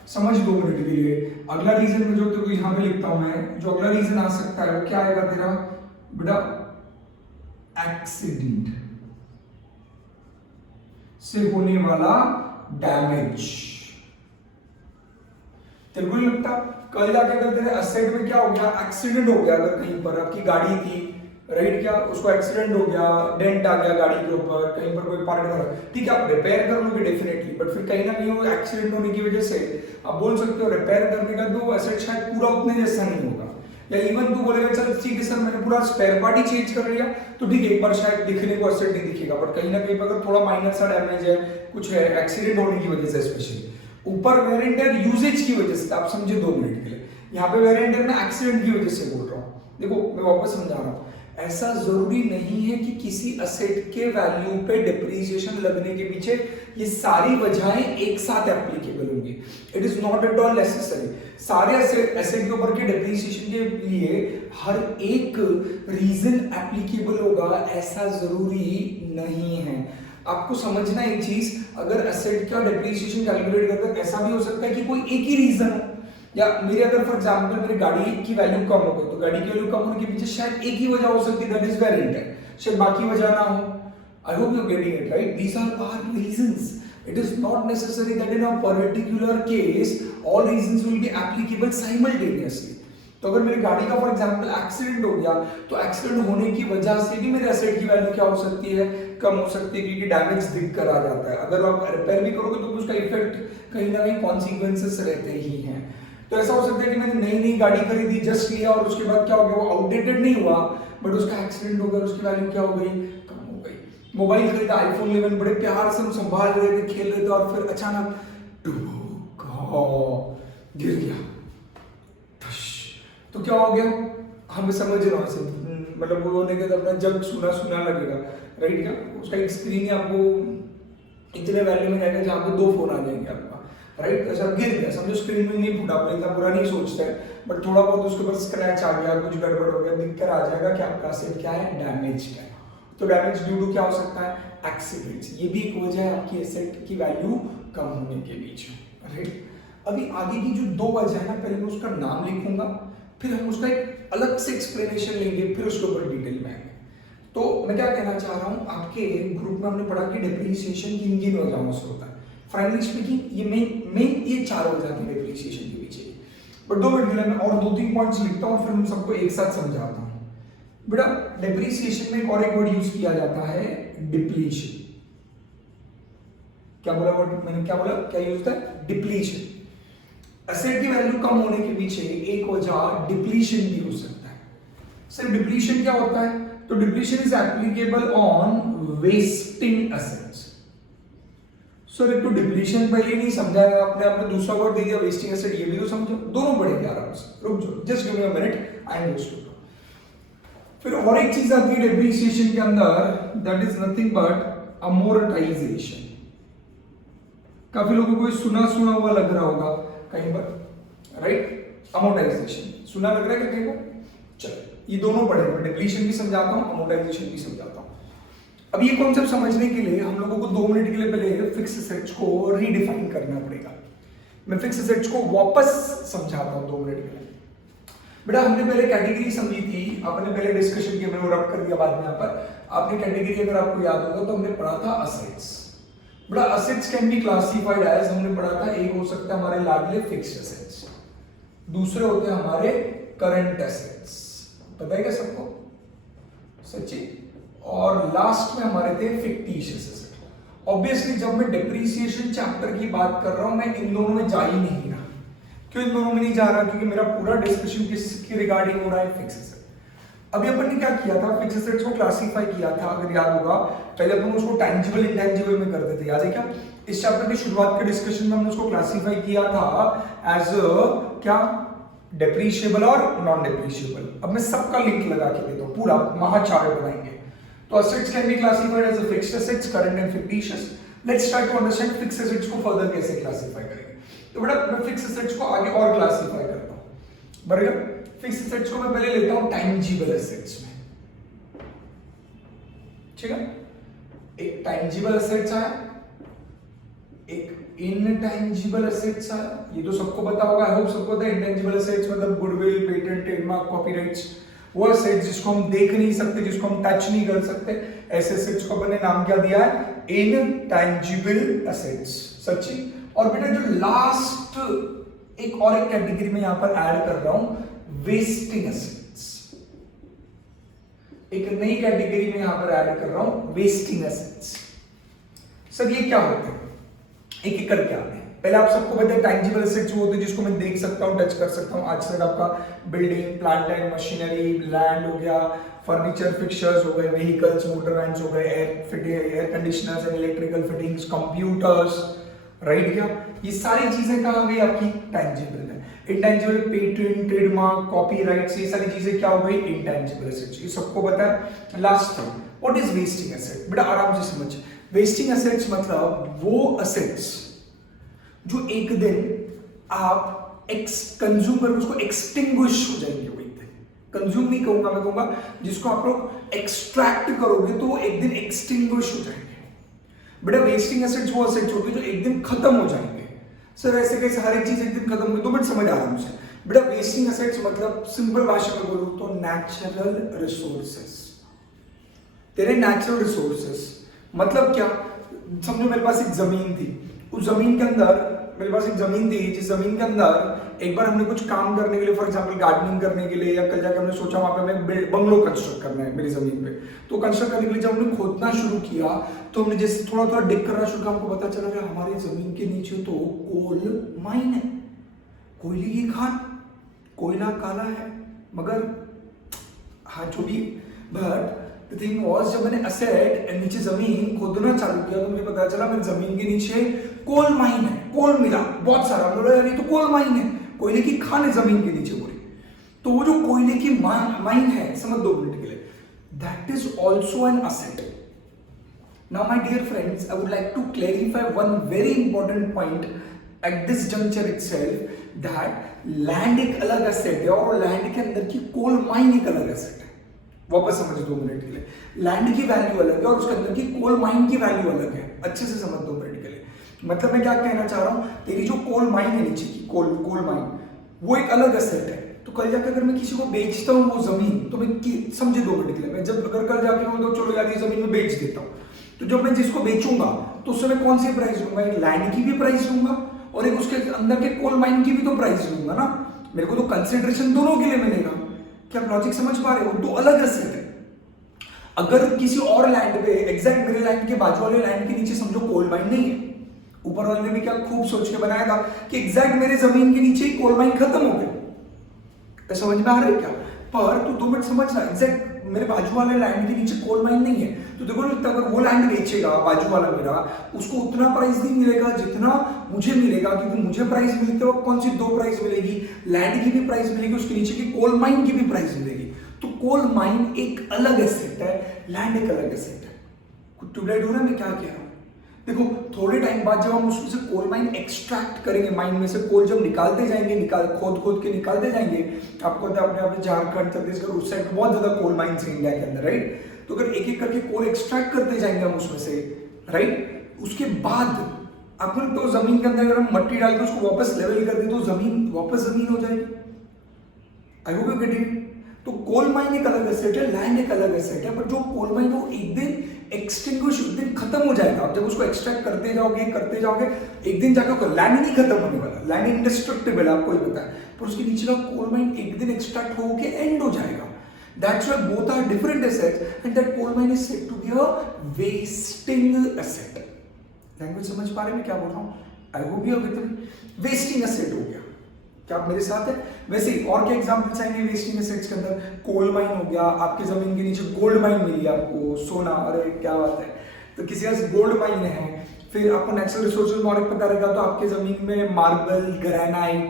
समझ 2 मिनट के लिए। अगला रीजन में जो तेरे को यहां पे लिखता हूं मैं, जो अगला रीजन आ सकता है वो क्या आएगा तेरा बेटा, एक्सीडेंट से होने वाला डैमेज। तेरे को नहीं लगता कल जाके अगर तेरे एसेट में क्या हो गया, एक्सीडेंट हो गया, अगर कहीं पर आपकी गाड़ी थी, राइट, क्या उसको एक्सीडेंट हो गया, डेंट आ गया गाड़ी के ऊपर, कहीं पर कोई पार्ट भरा, ठीक है आप रिपेयर कर लोगे डेफिनेटली, बट फिर कहीं ना कहीं वो एक्सीडेंट होने की वजह से आप बोल सकते हो रिपेयर करने का तो एसेट शायद पूरा उतने जैसा नहीं होगा। या इवन तू बोलेगा चल ठीक है सर मैंने पूरा स्पेयर पार्ट ही चेंज कर लिया, तो ठीक है एक बार शायद दिखने को एसेट नहीं दिखेगा, बट कहीं ना कहीं अगर थोड़ा माइनर सा डैमेज है, कुछ है एक्सीडेंट होने की वजह से, स्पेशली ऊपर वेयर एंड टेयर यूजेज की वजह से, आप समझे 2 मिनट के लिए, यहाँ पे वेयर एंड टेयर मैं एक्सीडेंट की वजह से बोल रहा हूँ। देखो मैं वापस समझा रहा हूँ, ऐसा जरूरी नहीं है कि किसी एसेट के वैल्यू पे डिप्रीसिएशन लगने के पीछे ये सारी वजहें एक साथ एप्लीकेबल होंगी। It is not at all necessary. सारे एसेट के ऊपर के डिप्रीसिएशन के लिए हर एक रीजन एप्लीकेबल होगा, ऐसा जरूरी नहीं है। आपको समझना एक चीज, अगर एसेट का डिप्रीसिएशन कैलकुलेट करते ऐसा भी हो सकता है कि कोई एक ही रीजन हो, या मेरे अगर फॉर एग्जांपल मेरी गाड़ी की वैल्यू कम हो गई, तो गाड़ी की वैल्यू कम होने के पीछे शायद एक ही वजह हो सकती है, that is wear and tear, शायद बाकी वजह ना हो। I hope you are getting it, right? These are our reasons. It is not necessary that in a particular case all reasons will be applicable simultaneously. तो अगर मेरी गाड़ी का फॉर एग्जांपल एक्सीडेंट हो गया, तो एक्सीडेंट होने की वजह से भी मेरे एसेट की वैल्यू क्या हो सकती है, कम हो सकती है, क्योंकि डैमेज दिख कर आ जाता है। अगर आप रिपेयर भी करोगे तो उसका इफेक्ट कहीं ना कहीं कॉन्सिक्वेंसेस रहते ही हैं। तो ऐसा हो सकता है कि मैंने नई गाड़ी खरीदी, जस्ट लिया, और उसके बाद क्या हो गया, वो आउटडेटेड नहीं हुआ, बट उसका एक्सीडेंट हो गया, उसकी वैल्यू क्या हो गई, कम हो गई। मोबाइल खरीदा आईफोन 11, बड़े प्यार से हम संभाल रहे थे, खेल रहे थे, और फिर अचानक गिर गया, तो क्या हो गया, हमें समझ रहा हूँ, मतलब वो होने के अपना जब सुना लगेगा, राइट? क्या उसका एक स्क्रीन है, आपको इतने वैल्यू में जाएगा जहाँ पे 2 फोन आ जाएंगे आपका, राइट। ऐसा गिर गया, समझो स्क्रीन में नहीं फूटा, पर इतना बुरा नहीं सोचते हैं, बट थोड़ा बहुत उसके ऊपर स्क्रैच आ गया, कुछ गड़बड़ हो गया, दिक्कत आ जाएगा कि आपका एसेट क्या है, डैमेज है। तो डैमेज ड्यू टू क्या हो सकता है, एक्सीडेंट्स। ये भी एक वजह है आपकी एसेट की वैल्यू कम होने के बीच में, राइट। अभी आगे की जो 2 वजह है ना, पहले मैं उसका नाम लिखूंगा, फिर हम उसका एक अलग से एक्सप्लेनेशन लेंगे, फिर उसके ऊपर डिटेल में आएंगे। तो मैं क्या कहना चाह रहा हूँ, आपके ग्रुप में हमने पढ़ा कि डिप्रीसिएशन किन वजहों से होता है। फ्रेंकली स्पीकिंग, ये मेन ये 4 वजह की डिप्रीसिएशन के पीछे। बट 2 मिनट के लिए मैं और 2-3 पॉइंट्स लिखता हूँ, फिर हम सबको एक साथ समझाता हूँ। बेटा डिप्रीसिएशन में और एक वर्ड यूज किया जाता है, डिप्लीशन। क्या बोला वर्ड मैंने, क्या बोला, क्या यूज होता है, डिप्लीशन। एसेट की वैल्यू कम होने के पीछे एक वजह डिप्लीशन भी हो सकता है। सर डिप्लीशन क्या होता है, तो depletion is applicable on wasting assets. Sir एक तो डिप्लीशन पहले नहीं समझाया आपने, आपने दूसरा वर्ड दे दिया वेस्टिंग एसेट, ये भी तो समझो, दोनों पढ़ेंगे आराम से, रुक जाओ, just give me a minute, I am going to. फिर और एक चीज आती है डिप्रीसिएशन के अंदर, that is nothing but amortization. काफी लोगों को सुना हुआ लग रहा होगा कहीं पर, राइट। अमोर्टाइजेशन सुना लग रहा है क्या कहीं पर? चलो ये दोनों पढ़ेंगे, डिप्लीशन भी समझाता हूं, अमोर्टाइजेशन भी समझाता हूं। अब ये कॉन्सेप्ट समझने के लिए हम लोगों को 2 मिनट के लिए पहले फिक्स एसेट्स को रीडिफाइन करना पड़ेगा। मैं फिक्स एसेट्स को वापस समझाता हूं 2 मिनट के लिए। बेटा हमने पहले कैटेगरी समझी थी, आपने पहले डिस्कशन किया, मैंने रब कर दिया बाद में यहाँ पर। आपने कैटेगरी अगर आपको याद होगा तो हमने पढ़ा था असेट्स। बेटा assets can be classified as, हमने पढ़ा था, एक हो सकता है हमारे लाडले फिक्स्ड एसेट्स, दूसरे होते हैं हमारे करंट एसेट्स, पता है क्या सबको, सच्ची। और लास्ट में हमारे थे फिक्टिशियस एसेट। ऑब्वियसली जब मैं डिप्रीसिएशन चैप्टर की बात कर रहा हूं, मैं इन दोनों में जा ही नहीं रहा। क्यों इन दोनों में नहीं जा रहा, क्योंकि मेरा पूरा डिस्कशन किसके रिगार्डिंग हो रहा है, फिक्स एसेट। अभी अपन ने क्या किया था, फिक्स एसेट्स को क्लासिफाई किया था, अगर याद होगा पहले अपन उसको टैंजिबल इंटैंजिबल में करते थे, याद है क्या? इस चैप्टर की शुरुआत के डिस्कशन में हमने उसको क्लासिफाई किया था एज क्या, डेप्रीशिएबल और नॉन डेप्रीशिएबल। अब मैं सबका लिंक लगा के देता हूं, पूरा महाचार्ट बनाएंगे। तो assets can be classified as a fixed assets, current and fictitious. Let's try to understand fixed assets को further कैसे classify करेंगे। तो बेटा मैं fixed assets को आगे और classify करता हूँ। बराबर, fixed assets को मैं पहले लेता हूँ tangible assets में, ठीक है। एक tangible assets आया, एक intangible assets आया, ये तो सबको पता होगा, आई होप सबको पता है। intangible assets मतलब गुडविल, पेटेंट, ट्रेडमार्क, कॉपीराइट्स, वो असेट्स जिसको हम देख नहीं सकते, जिसको हम टच नहीं कर सकते, ऐसे असेट्स को अपन ने नाम क्या दिया है, इनटैंजिबल असेट्स, सच्ची। और बेटा जो लास्ट एक और एक कैटेगरी में यहां पर ऐड कर रहा हूं, वेस्टिंग एसेट्स। एक नई कैटेगरी में यहां पर ऐड कर रहा हूं, वेस्टिंग एसेट्स। सर ये क्या होते हैं, एक एक करके आते हैं। पहले आप सबको पता है टैंजिबल एसेट्स वो होते हैं जिसको मैं देख सकता हूं, टच कर सकता हूं। आज तक आपका building, plant and machinery, land हो गया, फर्नीचर फिक्सचर्स हो गए, व्हीकल्स, मोटर वैन्स हो गए, air conditioners and electrical fittings, computers, right. क्या ये सारी चीजें कहाँ गई आपकी, टैंजिबल में। इंटैंजिबल पेटेंट, ट्रेडमार्क, कॉपीराइट्स, ये सारी चीजें क्या हो गई, इंटैंजिबल एसेट्स, ये सबको पता है। Last thing, what is wasting asset? बेटा आराम से समझ, वेस्टिंग एसेट्स मतलब वो एसेट्स जो एक दिन आप कंज्यूम कर उसको एक्सटिंग्विश हो जाएंगे, वो एक दिन, कंज्यूम नहीं कहूंगा मैं, कहूंगा जिसको आप लोग एक्सट्रैक्ट करोगे तो वो एक दिन एक्सटिंग्विश हो जाएंगे। बेटा वेस्टिंग एसेट्स वो एसेट्स होते हैं जो एक दिन खत्म हो जाएंगे। सर ऐसे कैसे, हर एक चीज एक दिन खत्म हो, 2 मिनट समझ आराम से। बेटा वेस्टिंग एसेट्स मतलब सिंपल भाषा में बोलूं तो नेचुरल रिसोर्सेस। तेरे नेचुरल रिसोर्सेस मतलब क्या, समझो मेरे पास एक जमीन थी, उस जमीन के अंदर मेरे पास एक जमीन थी, जिस जमीन के अंदर एक बार हमने कुछ काम करने के लिए, फॉर एग्जांपल गार्डनिंग करने के लिए, या कल जाकर हमने सोचा वहां पे हमें बंगलो कंस्ट्रक्ट करना है मेरी जमीन पे। तो कंस्ट्रक्ट करने के लिए जब हमने खोदना शुरू किया तो हमने जैसे थोड़ा थोड़ा डिग करना शुरू किया, हमको पता चला कि हमारी जमीन के नीचे तो कोल माइन है, कोयले की खान, कोयला काला है, मगर हाँ जो भी, बट द थिंग वाज जब मैंने एसेट नीचे जमीन खोदना चालू किया तो मुझे पता चला मेरी जमीन के नीचे कोल माइन है, कोल मिला बहुत सारा, बोला यार ये तो कोल माइन है, कोयले की खान है जमीन के नीचे पूरी। तो वो जो कोयले की माइन है, समझ 2 मिनट के लिए, that is also an asset. Now, my dear friends, I would like to clarify one very important point at this juncture itself that land एक अलग एसेट है और लैंड के अंदर की कोल माइन एक अलग एसेट है। वापस समझ 2 मिनट के लिए, लैंड की वैल्यू अलग है और उसके अंदर की कोल माइन की वैल्यू अलग है। अच्छे से समझ 2 मिनट के लिए। मतलब मैं क्या कहना चाह रहा हूँ, तेरी जो कोल माइन है नीचे की कोल माइन, वो एक अलग एसेट है। तो कल जाकर अगर मैं किसी को बेचता हूँ वो जमीन, तो मैं समझे 2 मिनट के लिए, मैं जब अगर कल जाके मैं तो चलो यार ये जमीन में बेच देता हूँ, तो जब मैं जिसको बेचूंगा तो उससे मैं कौन सी प्राइस लूंगा, एक लैंड की भी प्राइस लूंगा और एक उसके अंदर के कोल माइन की भी तो प्राइस लूंगा ना। मेरे को तो कंसिडरेशन दोनों के लिए मिलेगा। क्या आप लॉजिक समझ पा रहे हो? दो अलग एसेट है। अगर किसी और लैंड पे एग्जैक्ट मेरे लैंड के बाजू वाले लैंड के नीचे समझो कोल माइन नहीं है, ऊपर वाले ने भी क्या खूब सोच के बनाया था कि एग्जैक्ट मेरे जमीन के नीचे ही कोल माइन खत्म हो गए। समझ में आ रहा है क्या? पर तू 2 मिनट समझना, एग्जैक्ट मेरे बाजू वाले लैंड के नीचे कोल माइन नहीं है, तो देखो अगर वो लैंड बेचेगा बाजू वाला मेरा, उसको उतना प्राइस नहीं मिलेगा जितना मुझे मिलेगा, क्योंकि मुझे प्राइस मिलते वक्त कौन सी 2 प्राइस मिलेगी, लैंड की भी प्राइस मिलेगी, उसके नीचे की कोल माइन की भी प्राइस मिलेगी। तो कोल माइन एक अलग एसेट है, लैंड एक अलग एसेट है। कुछ ट्यूबलाइट हो रहा है मैं क्या कह रहा हूं? देखो थोड़े टाइम बाद जब हम उसमें से कोल माइन एक्सट्रैक्ट करेंगे, माइन में से कोल जब निकालते जाएंगे, खोद के निकालते जाएंगे, आपको पता है अपने आप झारखंड छत्तीसगढ़ उस साइड बहुत ज्यादा कोल माइंस हैं इंडिया के अंदर, राइट? तो अगर एक एक करके कोल एक्सट्रैक्ट करते जाएंगे हम उसमें से, राइट, उसके बाद अपन तो जमीन के अंदर अगर हम मट्टी डाल के उसको वापस लेवल कर दें तो जमीन वापस जमीन हो जाएगी। आई होप यू गेटिंग। तो कोल माइन एक अलग एसेट है, लैंड एक अलग एसेट है, पर जो कोल माइन वो एक दिन एक्सटिंग्विश, एक दिन खत्म हो जाएगा। आप जब उसको एक्सट्रैक्ट करते जाओगे एक दिन जाकर लैंड नहीं खत्म होने वाला, लैंड इंडिस्ट्रक्टिबल है, आपको ही पता है, पर उसके नीचे का कोल माइन एक दिन एक्सट्रैक्ट होके एंड हो जाएगा। That's why both are different assets and that coal mine is said to be a wasting asset. Language समझ पा रहे हैं मैं क्या बोल रहा हूँ? आई hope you with me. Wasting asset हो गया, क्या आप मेरे साथ है? वैसे और क्या एग्जांपल्स आएंगे वेस्टिंग एसेट्स के अंदर? कोल माइन हो गया, आपके जमीन के नीचे गोल्ड माइन मिली आपको, सोना, अरे क्या बात है, तो किसी का गोल्ड माइन है। फिर आपको नेचुरल रिसोर्सेज में और पता रहेगा तो आपके जमीन में मार्बल, ग्रेनाइट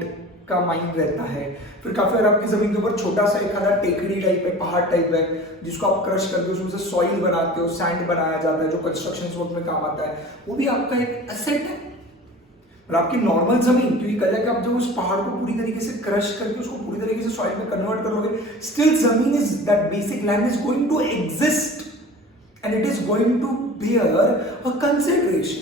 का माइन रहता है। फिर काफी आपकी जमीन के ऊपर छोटा सा एक आधा टेकड़ी टाइप है, पहाड़ टाइप है, जिसको आप क्रश करके उसमें से सॉइल बनाते हो, सैंड बनाया जाता है जो कंस्ट्रक्शन वर्क में काम आता है, वो भी आपका एक एसेट है। और आपकी नॉर्मल जमीन, क्योंकि कल जाके आप जब उस पहाड़ को पूरी तरीके से क्रश करके उसको पूरी तरीके से सॉइल में कन्वर्ट करोगे, स्टिल जमीन is that basic land is going to exist and it is going to bear a consideration.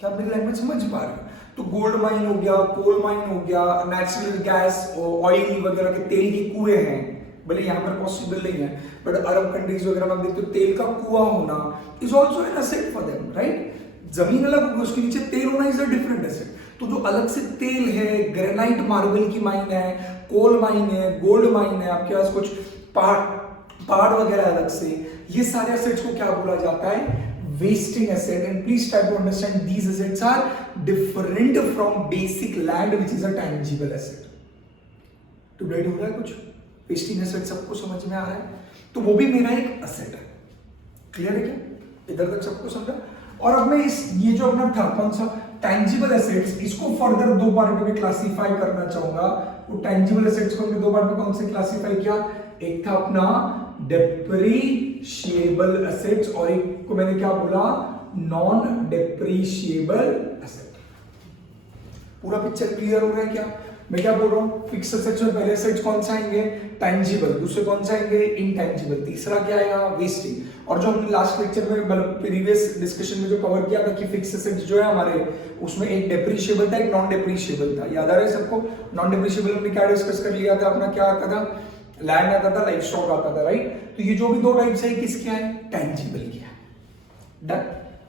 क्या आप मेरी लैंग्वेज समझ पा रहे हो? तो गोल्ड माइन हो गया, कोल माइन हो गया, नेचुरल गैस, ऑयल वगैरह के तेल के कुएं हैं, भले यहाँ पर पॉसिबल नहीं है, बट अरब कंट्रीज वगैरह में देखते हो तेल का कुआं होना is also an asset for them, right? जमीन अलग होगी, उसके नीचे तेल होना इज अ डिफरेंट एसेट। तो जो अलग से तेल है, ग्रेनाइट मार्बल की माइन है, कोल माइन है, गोल्ड माइन है, आपके पास कुछ पहाड़ वगैरह अलग से, ये सारे एसेट्स को क्या बोला जाता है? Wasting asset. And please try to understand these assets are different from basic land which is a tangible asset. तो ब्राइट हो रहा है कुछ? वेस्टिंग एसेट सबको समझ में आ रहा है? तो वो भी मेरा एक एसेट है। क्लियर है क्या? इधर तक सबको समझा? और अब मैं ये जो अपना था कौन सा टैंजिबल एसेट्स, इसको फर्दर 2 पार्ट में क्लासिफाई करना चाहूंगा। वो टैंजिबल एसेट्स को हमने 2 पार्ट में कौन से क्लासिफाई किया? एक था अपना डेप्रीशिएबल एसेट्स और एक को मैंने क्या बोला? Non depreciable asset. पूरा पिक्चर क्लियर हो रहा है क्या? मैं क्या बोल रहा हूँ? फिक्स एसेट्स में पहले एसेट्स कौन सा आएंगे? टैंजिबल। दूसरे कौन सा आएंगे? इनटैंजिबल। तीसरा क्या आएगा? वेस्टिंग। और जो हमने लास्ट लेक्चर में मतलब प्रीवियस डिस्कशन में जो कवर किया था कि फिक्स एसेट्स जो है हमारे, उसमें एक डेप्रीशिएबल था, एक नॉन डेप्रीशिएबल था। याद आ रहा है सबको? नॉन डेप्रीशिएबल हमने क्या डिस्कस कर लिया था? अपना क्या आता था? लैंड आता था, लाइफ स्टॉक आता था, राइट? तो ये जो भी 2 टाइप्स है किसके है? टैंजिबल के है। डन।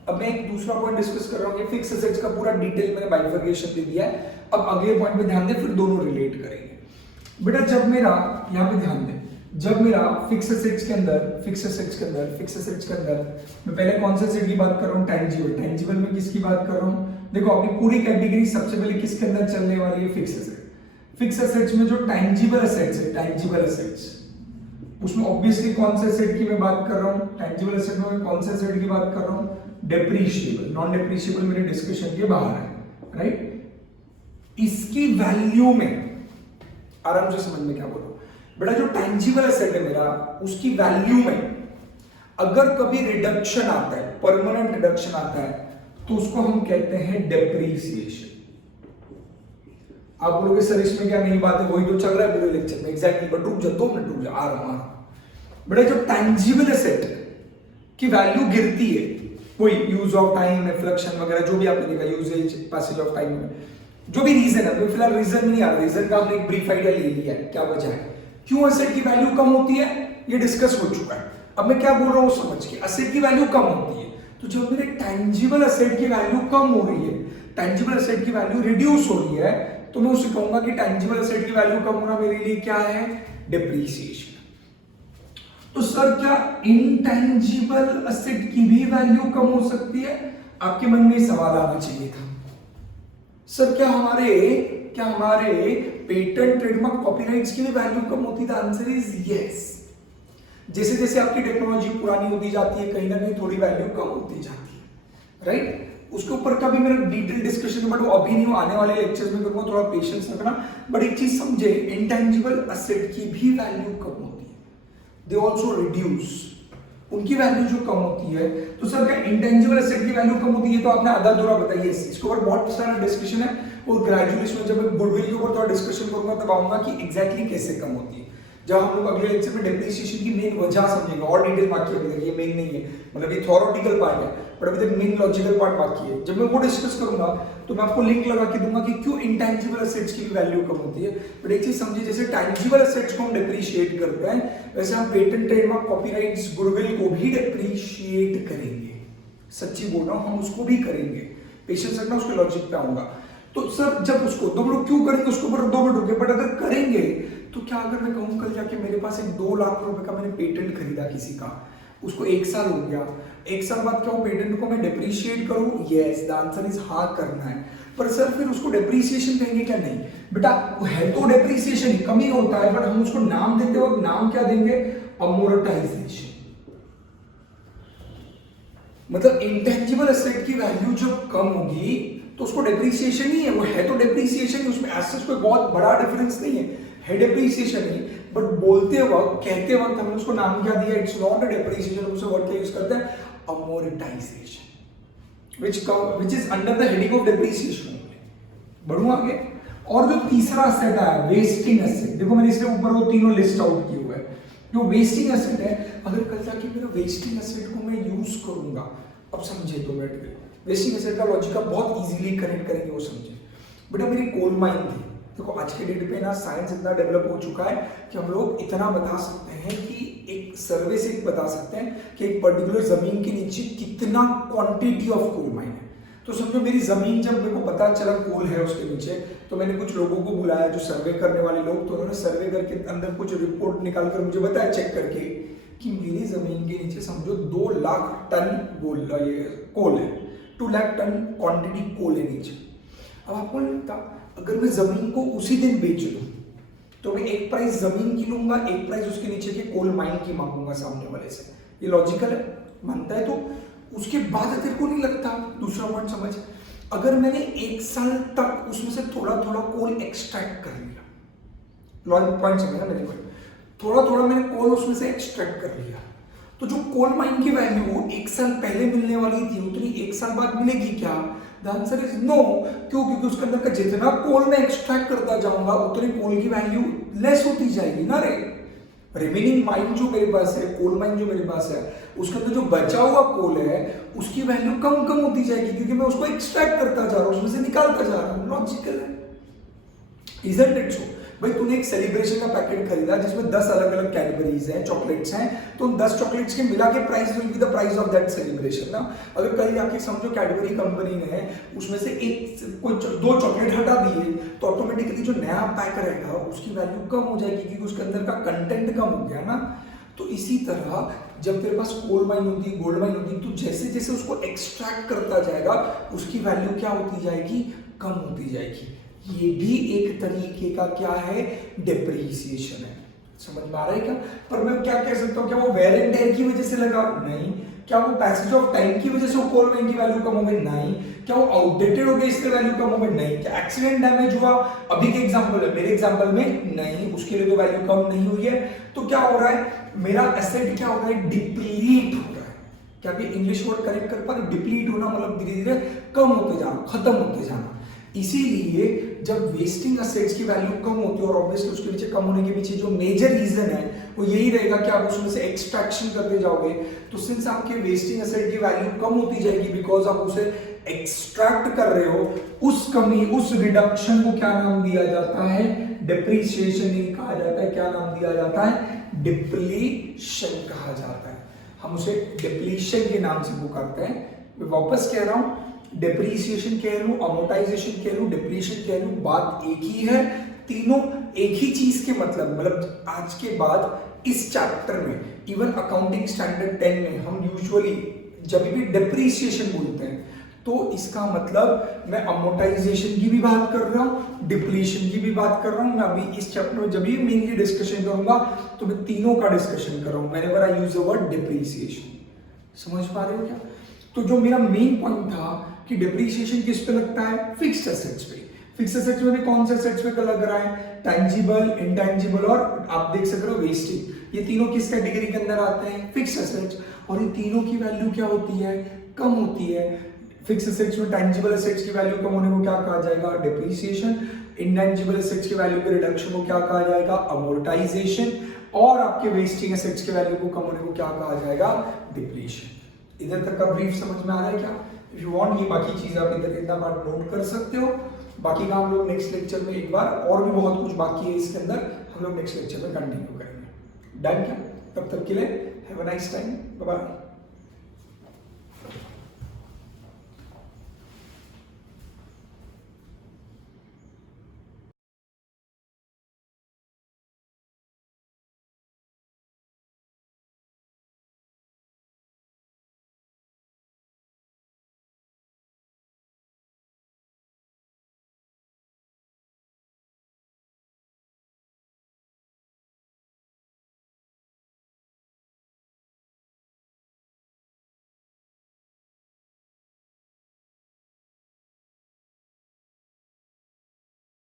अब मैं एक दूसरा पॉइंट डिस्कस कर रहा हूँ, फिक्स एसेट्स का पूरा डिटेल मैंने बाइफर्केशन दे दिया है। अब अगले पॉइंट पे ध्यान दें, फिर दोनों रिलेट करेंगे। बेटा जब मेरा यहाँ पे ध्यान दें, जब मेरा फिक्स एसेट्स के अंदर मैं पहले कौन से एसेट की बात कर रहा हूँ? टैंजिबल। टैंजिबल में किसकी बात कर रहा हूँ? देखो अपनी पूरी कैटेगरी सबसे पहले किसके अंदर चलने वाली है? Fix asset. फिक्स एसेट्स में जो टैंजिबल एसेट्स है, टैंजिबल एसेट्स, उसमें ऑब्वियसली कौन से एसेट की मैं बात कर रहा हूं? टैंजिबल एसेट में मैं कौन से एसेट की बात कर रहा हूं? डेप्रीशिएबल। नॉन डेप्रीशिएबल मेरे डिस्कशन के बाहर है, राइट? इसकी वैल्यू में आराम से समझ में क्या बोल रहा हूं बेटा, जो टैंजिबल एसेट है मेरा, उसकी वैल्यू में अगर कभी रिडक्शन आता है, परमानेंट रिडक्शन आता है, तो उसको हम कहते हैं डेप्रीसिएशन। आप बोलोगे सर इसमें क्या नई बात है, वही तो चल रहा है पूरे लेक्चर में। एग्जैक्टली, बट रुक जा 2 मिनट, रुक जा, आ रहा हूं। बेटा जब टैंजिबल एसेट की वैल्यू गिरती है, कोई यूज ऑफ टाइम, रिफ्लेक्शन वगैरह जो भी आपने देखा, यूजेज, पैसेज ऑफ टाइम में जो भी रीजन है, तो फिलहाल रीजन नहीं आ रहा, रीजन का आपने एक ब्रीफ आइडिया ले लिया है, क्या वजह है, क्यों एसेट की वैल्यू कम होती है, ये डिस्कस हो चुका है। अब मैं क्या बोल रहा हूं समझ के, एसेट की वैल्यू कम होती है, तो जब मेरे टैंजिबल एसेट की वैल्यू कम हो रही है, टैंजिबल एसेट की वैल्यू रिड्यूस हो रही है, तो मैं उसे कहूंगा कि टैंजिबल एसेट की वैल्यू कम होना मेरे लिए क्या है, डिप्रीसिएशन। तो सर क्या इनटैंजिबल एसेट की भी वैल्यू कम हो सकती है? आपके मन में सवाल आना चाहिए था। सर क्या हमारे पेटेंट, ट्रेडमार्क, कॉपीराइट्स की भी वैल्यू कम होती है? The answer is yes. जैसे जैसे आपकी टेक्नोलॉजी पुरानी होती जाती है, कहीं ना कहीं थोड़ी वैल्यू कम होती जाती है, राइट? उसके ऊपर का भी मेरा डिटेल डिस्कशन, बट वो अभी नहीं, हो आने वाले लेक्चर्स में करूंगा, थोड़ा पेशेंस रखना। बट एक चीज समझे, इंटेंजिबल एसेट की भी वैल्यू कम होती है, दे ऑल्सो रिड्यूस, उनकी वैल्यू जो कम होती है। तो सर क्या इंटेंजिबल एसेट की वैल्यू कम होती है? तो आपने आधा अधूरा बताइए, इसके ऊपर बहुत सारा डिस्कशन है, और ग्रेजुअली में जब मैं गुडविल के ऊपर थोड़ा डिस्कशन करूंगा तब आऊंगा कि एग्जैक्टली कैसे कम होती है। जब हम लोग अगले लेक्चर में डेप्रिसिएशन की मेन वजह समझेंगे, और डिटेल बाकी अभी तक, ये मेन नहीं है, मतलब ये थ्योरेटिकल पार्ट है, बट अभी तक मेन लॉजिकल पार्ट बाकी है। जब मैं वो डिस्कस करूंगा तो मैं आपको लिंक लगा के दूंगा कि क्यों इंटेंजिबल एसेट्स की भी वैल्यू कम होती है। बट एक चीज समझिए, जैसे टैंजिबल एसेट्स को हम डिप्रिशिएट करते हैं, वैसे हम पेटेंट, ट्रेडमार्क, कॉपीराइट्स, गुडविल को भी डिप्रिशिएट करेंगे। सच्ची बोल रहा हूं, हम उसको भी करेंगे। पेशेंस रखना, उसके लॉजिक पे आऊंगा। तो सर जब उसको 2 मिनट क्यों करेंगे, उसके ऊपर 2 मिनट रुके, बट अगर करेंगे तो क्या, अगर मैं कहूं कल जाके मेरे पास एक 2 लाख रुपए का मैंने पेटेंट खरीदा किसी का, उसको 1 साल हो गया, 1 साल बाद क्या वो पेटेंट को मैं डिप्रिशिएट करूं? यस, द आंसर इज हाँ, करना है। पर सर फिर उसको डिप्रिसिएशन कहेंगे क्या? नहीं बेटा, है तो डिप्रिसिएशन ही, कमी होता है, बट हम उसको नाम देते वक्त नाम क्या देंगे? अमोर्टाइजेशन। मतलब इंटेंजिबल एसेट की वैल्यू जब कम होगी तो उसको डेप्रिसिएशन ही है, वो है तो डेप्रिसिएशन ही, उसमें एसेट कोई बहुत बड़ा डिफरेंस नहीं है डेप्रिसिएशन ही, बट बोलते वक्त, कहते वक्त हमने उसको नाम क्या दिया? इट्स नॉट अ डेप्रिसिएशन, उसे वर्ड क्या यूज करते हैं? Amortisation, which is under the heading of depreciation। बढ़ूं आगे, और जो तीसरा एसेट है वेस्टिंग एसेट, देखो मैंने इसके ऊपर वो तीनों लिस्ट आउट किए हुए हैं। जो वेस्टिंग एसेट है, अगर कल जाके मेरे वेस्टिंग एसेट को मैं यूज करूंगा, अब समझे 2 मिनट के, वेस्टिंग एसेट का लॉजिक बहुत इजीली कनेक्ट करेंगे, वो समझे। बेटा मेरी कोल माइन थी, देखो आज के डेट पे ना साइंस इतना डेवलप हो चुका है कि हम लोग इतना बता सकते हैं कि एक सर्वे से बता सकते हैं कि एक पर्टिकुलर जमीन के नीचे कितना क्वांटिटी ऑफ कोल माइन है। तो समझो मेरी जमीन, जब मेरे को पता चला कोल है उसके नीचे, तो मैंने कुछ लोगों को बुलाया जो सर्वे करने वाले लोग, तो उन्होंने सर्वे करके अंदर कुछ रिपोर्ट निकाल कर मुझे बताया चेक करके कि मेरी जमीन के नीचे समझो 2 लाख टन कोल है, 2 लाख टन क्वांटिटी कोल है नीचे। अब आपको लगता, अगर मैं जमीन को उसी दिन बेच दूं तो मैं एक प्राइस जमीन की लूंगा, एक प्राइस उसके नीचे के कोल माइन की मांगूंगा सामने वाले से। ये लॉजिकल है, मानता है? तो उसके बाद तेरे को नहीं लगता, दूसरा पॉइंट समझ, अगर मैंने 1 साल तक उसमें से थोड़ा थोड़ा कोल एक्सट्रैक्ट कर लिया, लॉजिक पॉइंट समझना मेरे को, थोड़ा थोड़ा मैंने कोल उसमें से एक्सट्रैक्ट कर लिया, तो जो कोल माइन की वैल्यू 1 साल पहले मिलने वाली थी उतनी 1 साल बाद मिलेगी क्या? The answer is no. क्यों? क्योंकि उसके अंदर का जितना कोल मैं एक्सट्रैक्ट करता जाऊंगा उतनी कोल की वैल्यू लेस होती जाएगी ना रे। रिमेनिंग माइन जो मेरे पास है, कोल माइन जो मेरे पास है, उसके अंदर जो बचा हुआ कोल है उसकी वैल्यू कम कम होती जाएगी, क्योंकि मैं उसको एक्सट्रैक्ट करता जा रहा हूं, उसमें से निकालता जा रहा हूं। लॉजिकल है, इजंट इट सो? भाई तूने एक सेलिब्रेशन का पैकेट खरीदा जिसमें 10 अलग अलग कैडबरीज हैं, चॉकलेट्स हैं, तो उन 10 चॉकलेट्स के मिला के price will be the price of that celebration ना। अगर कल जाके समझो कैडबरी कंपनी ने उसमें से कोई 2 चॉकलेट हटा दिए तो ऑटोमेटिकली जो नया पैक रहेगा उसकी वैल्यू कम हो जाएगी, क्योंकि उसके अंदर का कंटेंट कम हो गया ना। तो इसी तरह जब तेरे पास कोल माइन होती है, गोल्ड माइन होती है, तो जैसे जैसे उसको एक्सट्रैक्ट करता जाएगा उसकी वैल्यू क्या होती जाएगी? कम होती जाएगी। ये भी एक तरीके का क्या है? डेप्रिसिएशन है। समझ में आ रहा है क्या? पर मैं क्या कह सकता हूँ, क्या वो वेयर एंड टेयर की वजह से लगा? नहीं, क्या वो पैसेज ऑफ टाइम की वजह से वो कोल वेन की वैल्यू कम हो गई? नहीं। क्या वो आउटडेटेड हो गई इसलिए वैल्यू कम हो गई? नहीं। क्या एक्सीडेंट डैमेज हुआ? अभी के एग्जांपल है, मेरे एग्जांपल में नहीं, उसके लिए तो वैल्यू कम नहीं हुई है। तो क्या हो रहा है, मेरा एसेट क्या हो रहा है, डिप्लीट हो रहा है। क्या भी इंग्लिश वर्ड करेक्ट कर पा रहे? डिप्लीट होना मतलब धीरे धीरे कम होते जाना, खत्म होते जाना। इसीलिए जब वेस्टिंग असेट्स की वैल्यू कम होती है, और ऑब्वियसली उसके पीछे कम होने के पीछे जो मेजर रीजन है वो यही रहेगा कि आप उसमें से एक्सट्रैक्शन करते जाओगे, तो सिंस आपके वेस्टिंग असेट की वैल्यू कम होती जाएगी बिकॉज आप उसे एक्सट्रैक्ट कर रहे हो, उस कमी, उस रिडक्शन को क्या नाम दिया जाता है? डिप्रीशिएशन ही कहा जाता है। क्या नाम दिया जाता है? डिप्लीशन कहा जाता है। हम उसे डिप्लीशन के नाम से पुकारते हैं। मैं वापस कह रहा हूं, डिप्रीसिएशन कह लूं, अमोर्टाइजेशन कह लूं, डिप्लीशन कह लूं, बात एक ही है। तीनों एक ही चीज के मतलब आज के बाद इस चैप्टर में, इवन अकाउंटिंग स्टैंडर्ड 10 में हम यूजुअली जब भी डिप्रीसिएशन बोलते हैं तो इसका मतलब मैं अमोर्टाइजेशन की भी बात कर रहा हूं, डिप्लीशन की भी बात कर रहा हूं। मैं अभी इस चैप्टर में जब भी मेनली डिस्कशन करूंगा तो मैं तीनों का डिस्कशन कर रहा हूं। Whenever I use the word depreciation. समझ पा रहे हो क्या? तो जो मेरा मेन पॉइंट था कि डिप्रीशिएशन किस पे लगता है? फिक्स्ड एसेट्स पे। फिक्स्ड एसेट्स में कौन से एसेट्स पे लग रहा है? टैंजिबल, इंटैंजिबल और आप देख सकते हो वेस्टेज। ये तीनों किस कैटेगरी के अंदर आते हैं? Fixed assets. और ये तीनों की वैल्यू क्या होती है? कम होती है। फिक्स्ड एसेट्स में टैंजिबल एसेट्स की वैल्यू कम होने को क्या कहा जाएगा? डिप्रीशिएशन। इंटैंजिबल एसेट्स की वैल्यू के रिडक्शन को क्या कहा जाएगा? अमोर्टाइजेशन। और आपके वेस्टिंग एसेट्स की वैल्यू को कम होने को क्या कहा जाएगा? डिप्लीशन। इधर तक का ब्रीफ समझ में आ रहा है क्या? इफ यू वांट ये बाकी चीज आप इधर इतना पार्ट नोट कर सकते हो। बाकी का हम लोग नेक्स्ट लेक्चर में एक बार, और भी बहुत कुछ बाकी है इसके अंदर, हम लोग नेक्स्ट लेक्चर में कंटिन्यू करेंगे। डन क्या? तब तक के लिए have a nice time, bye bye.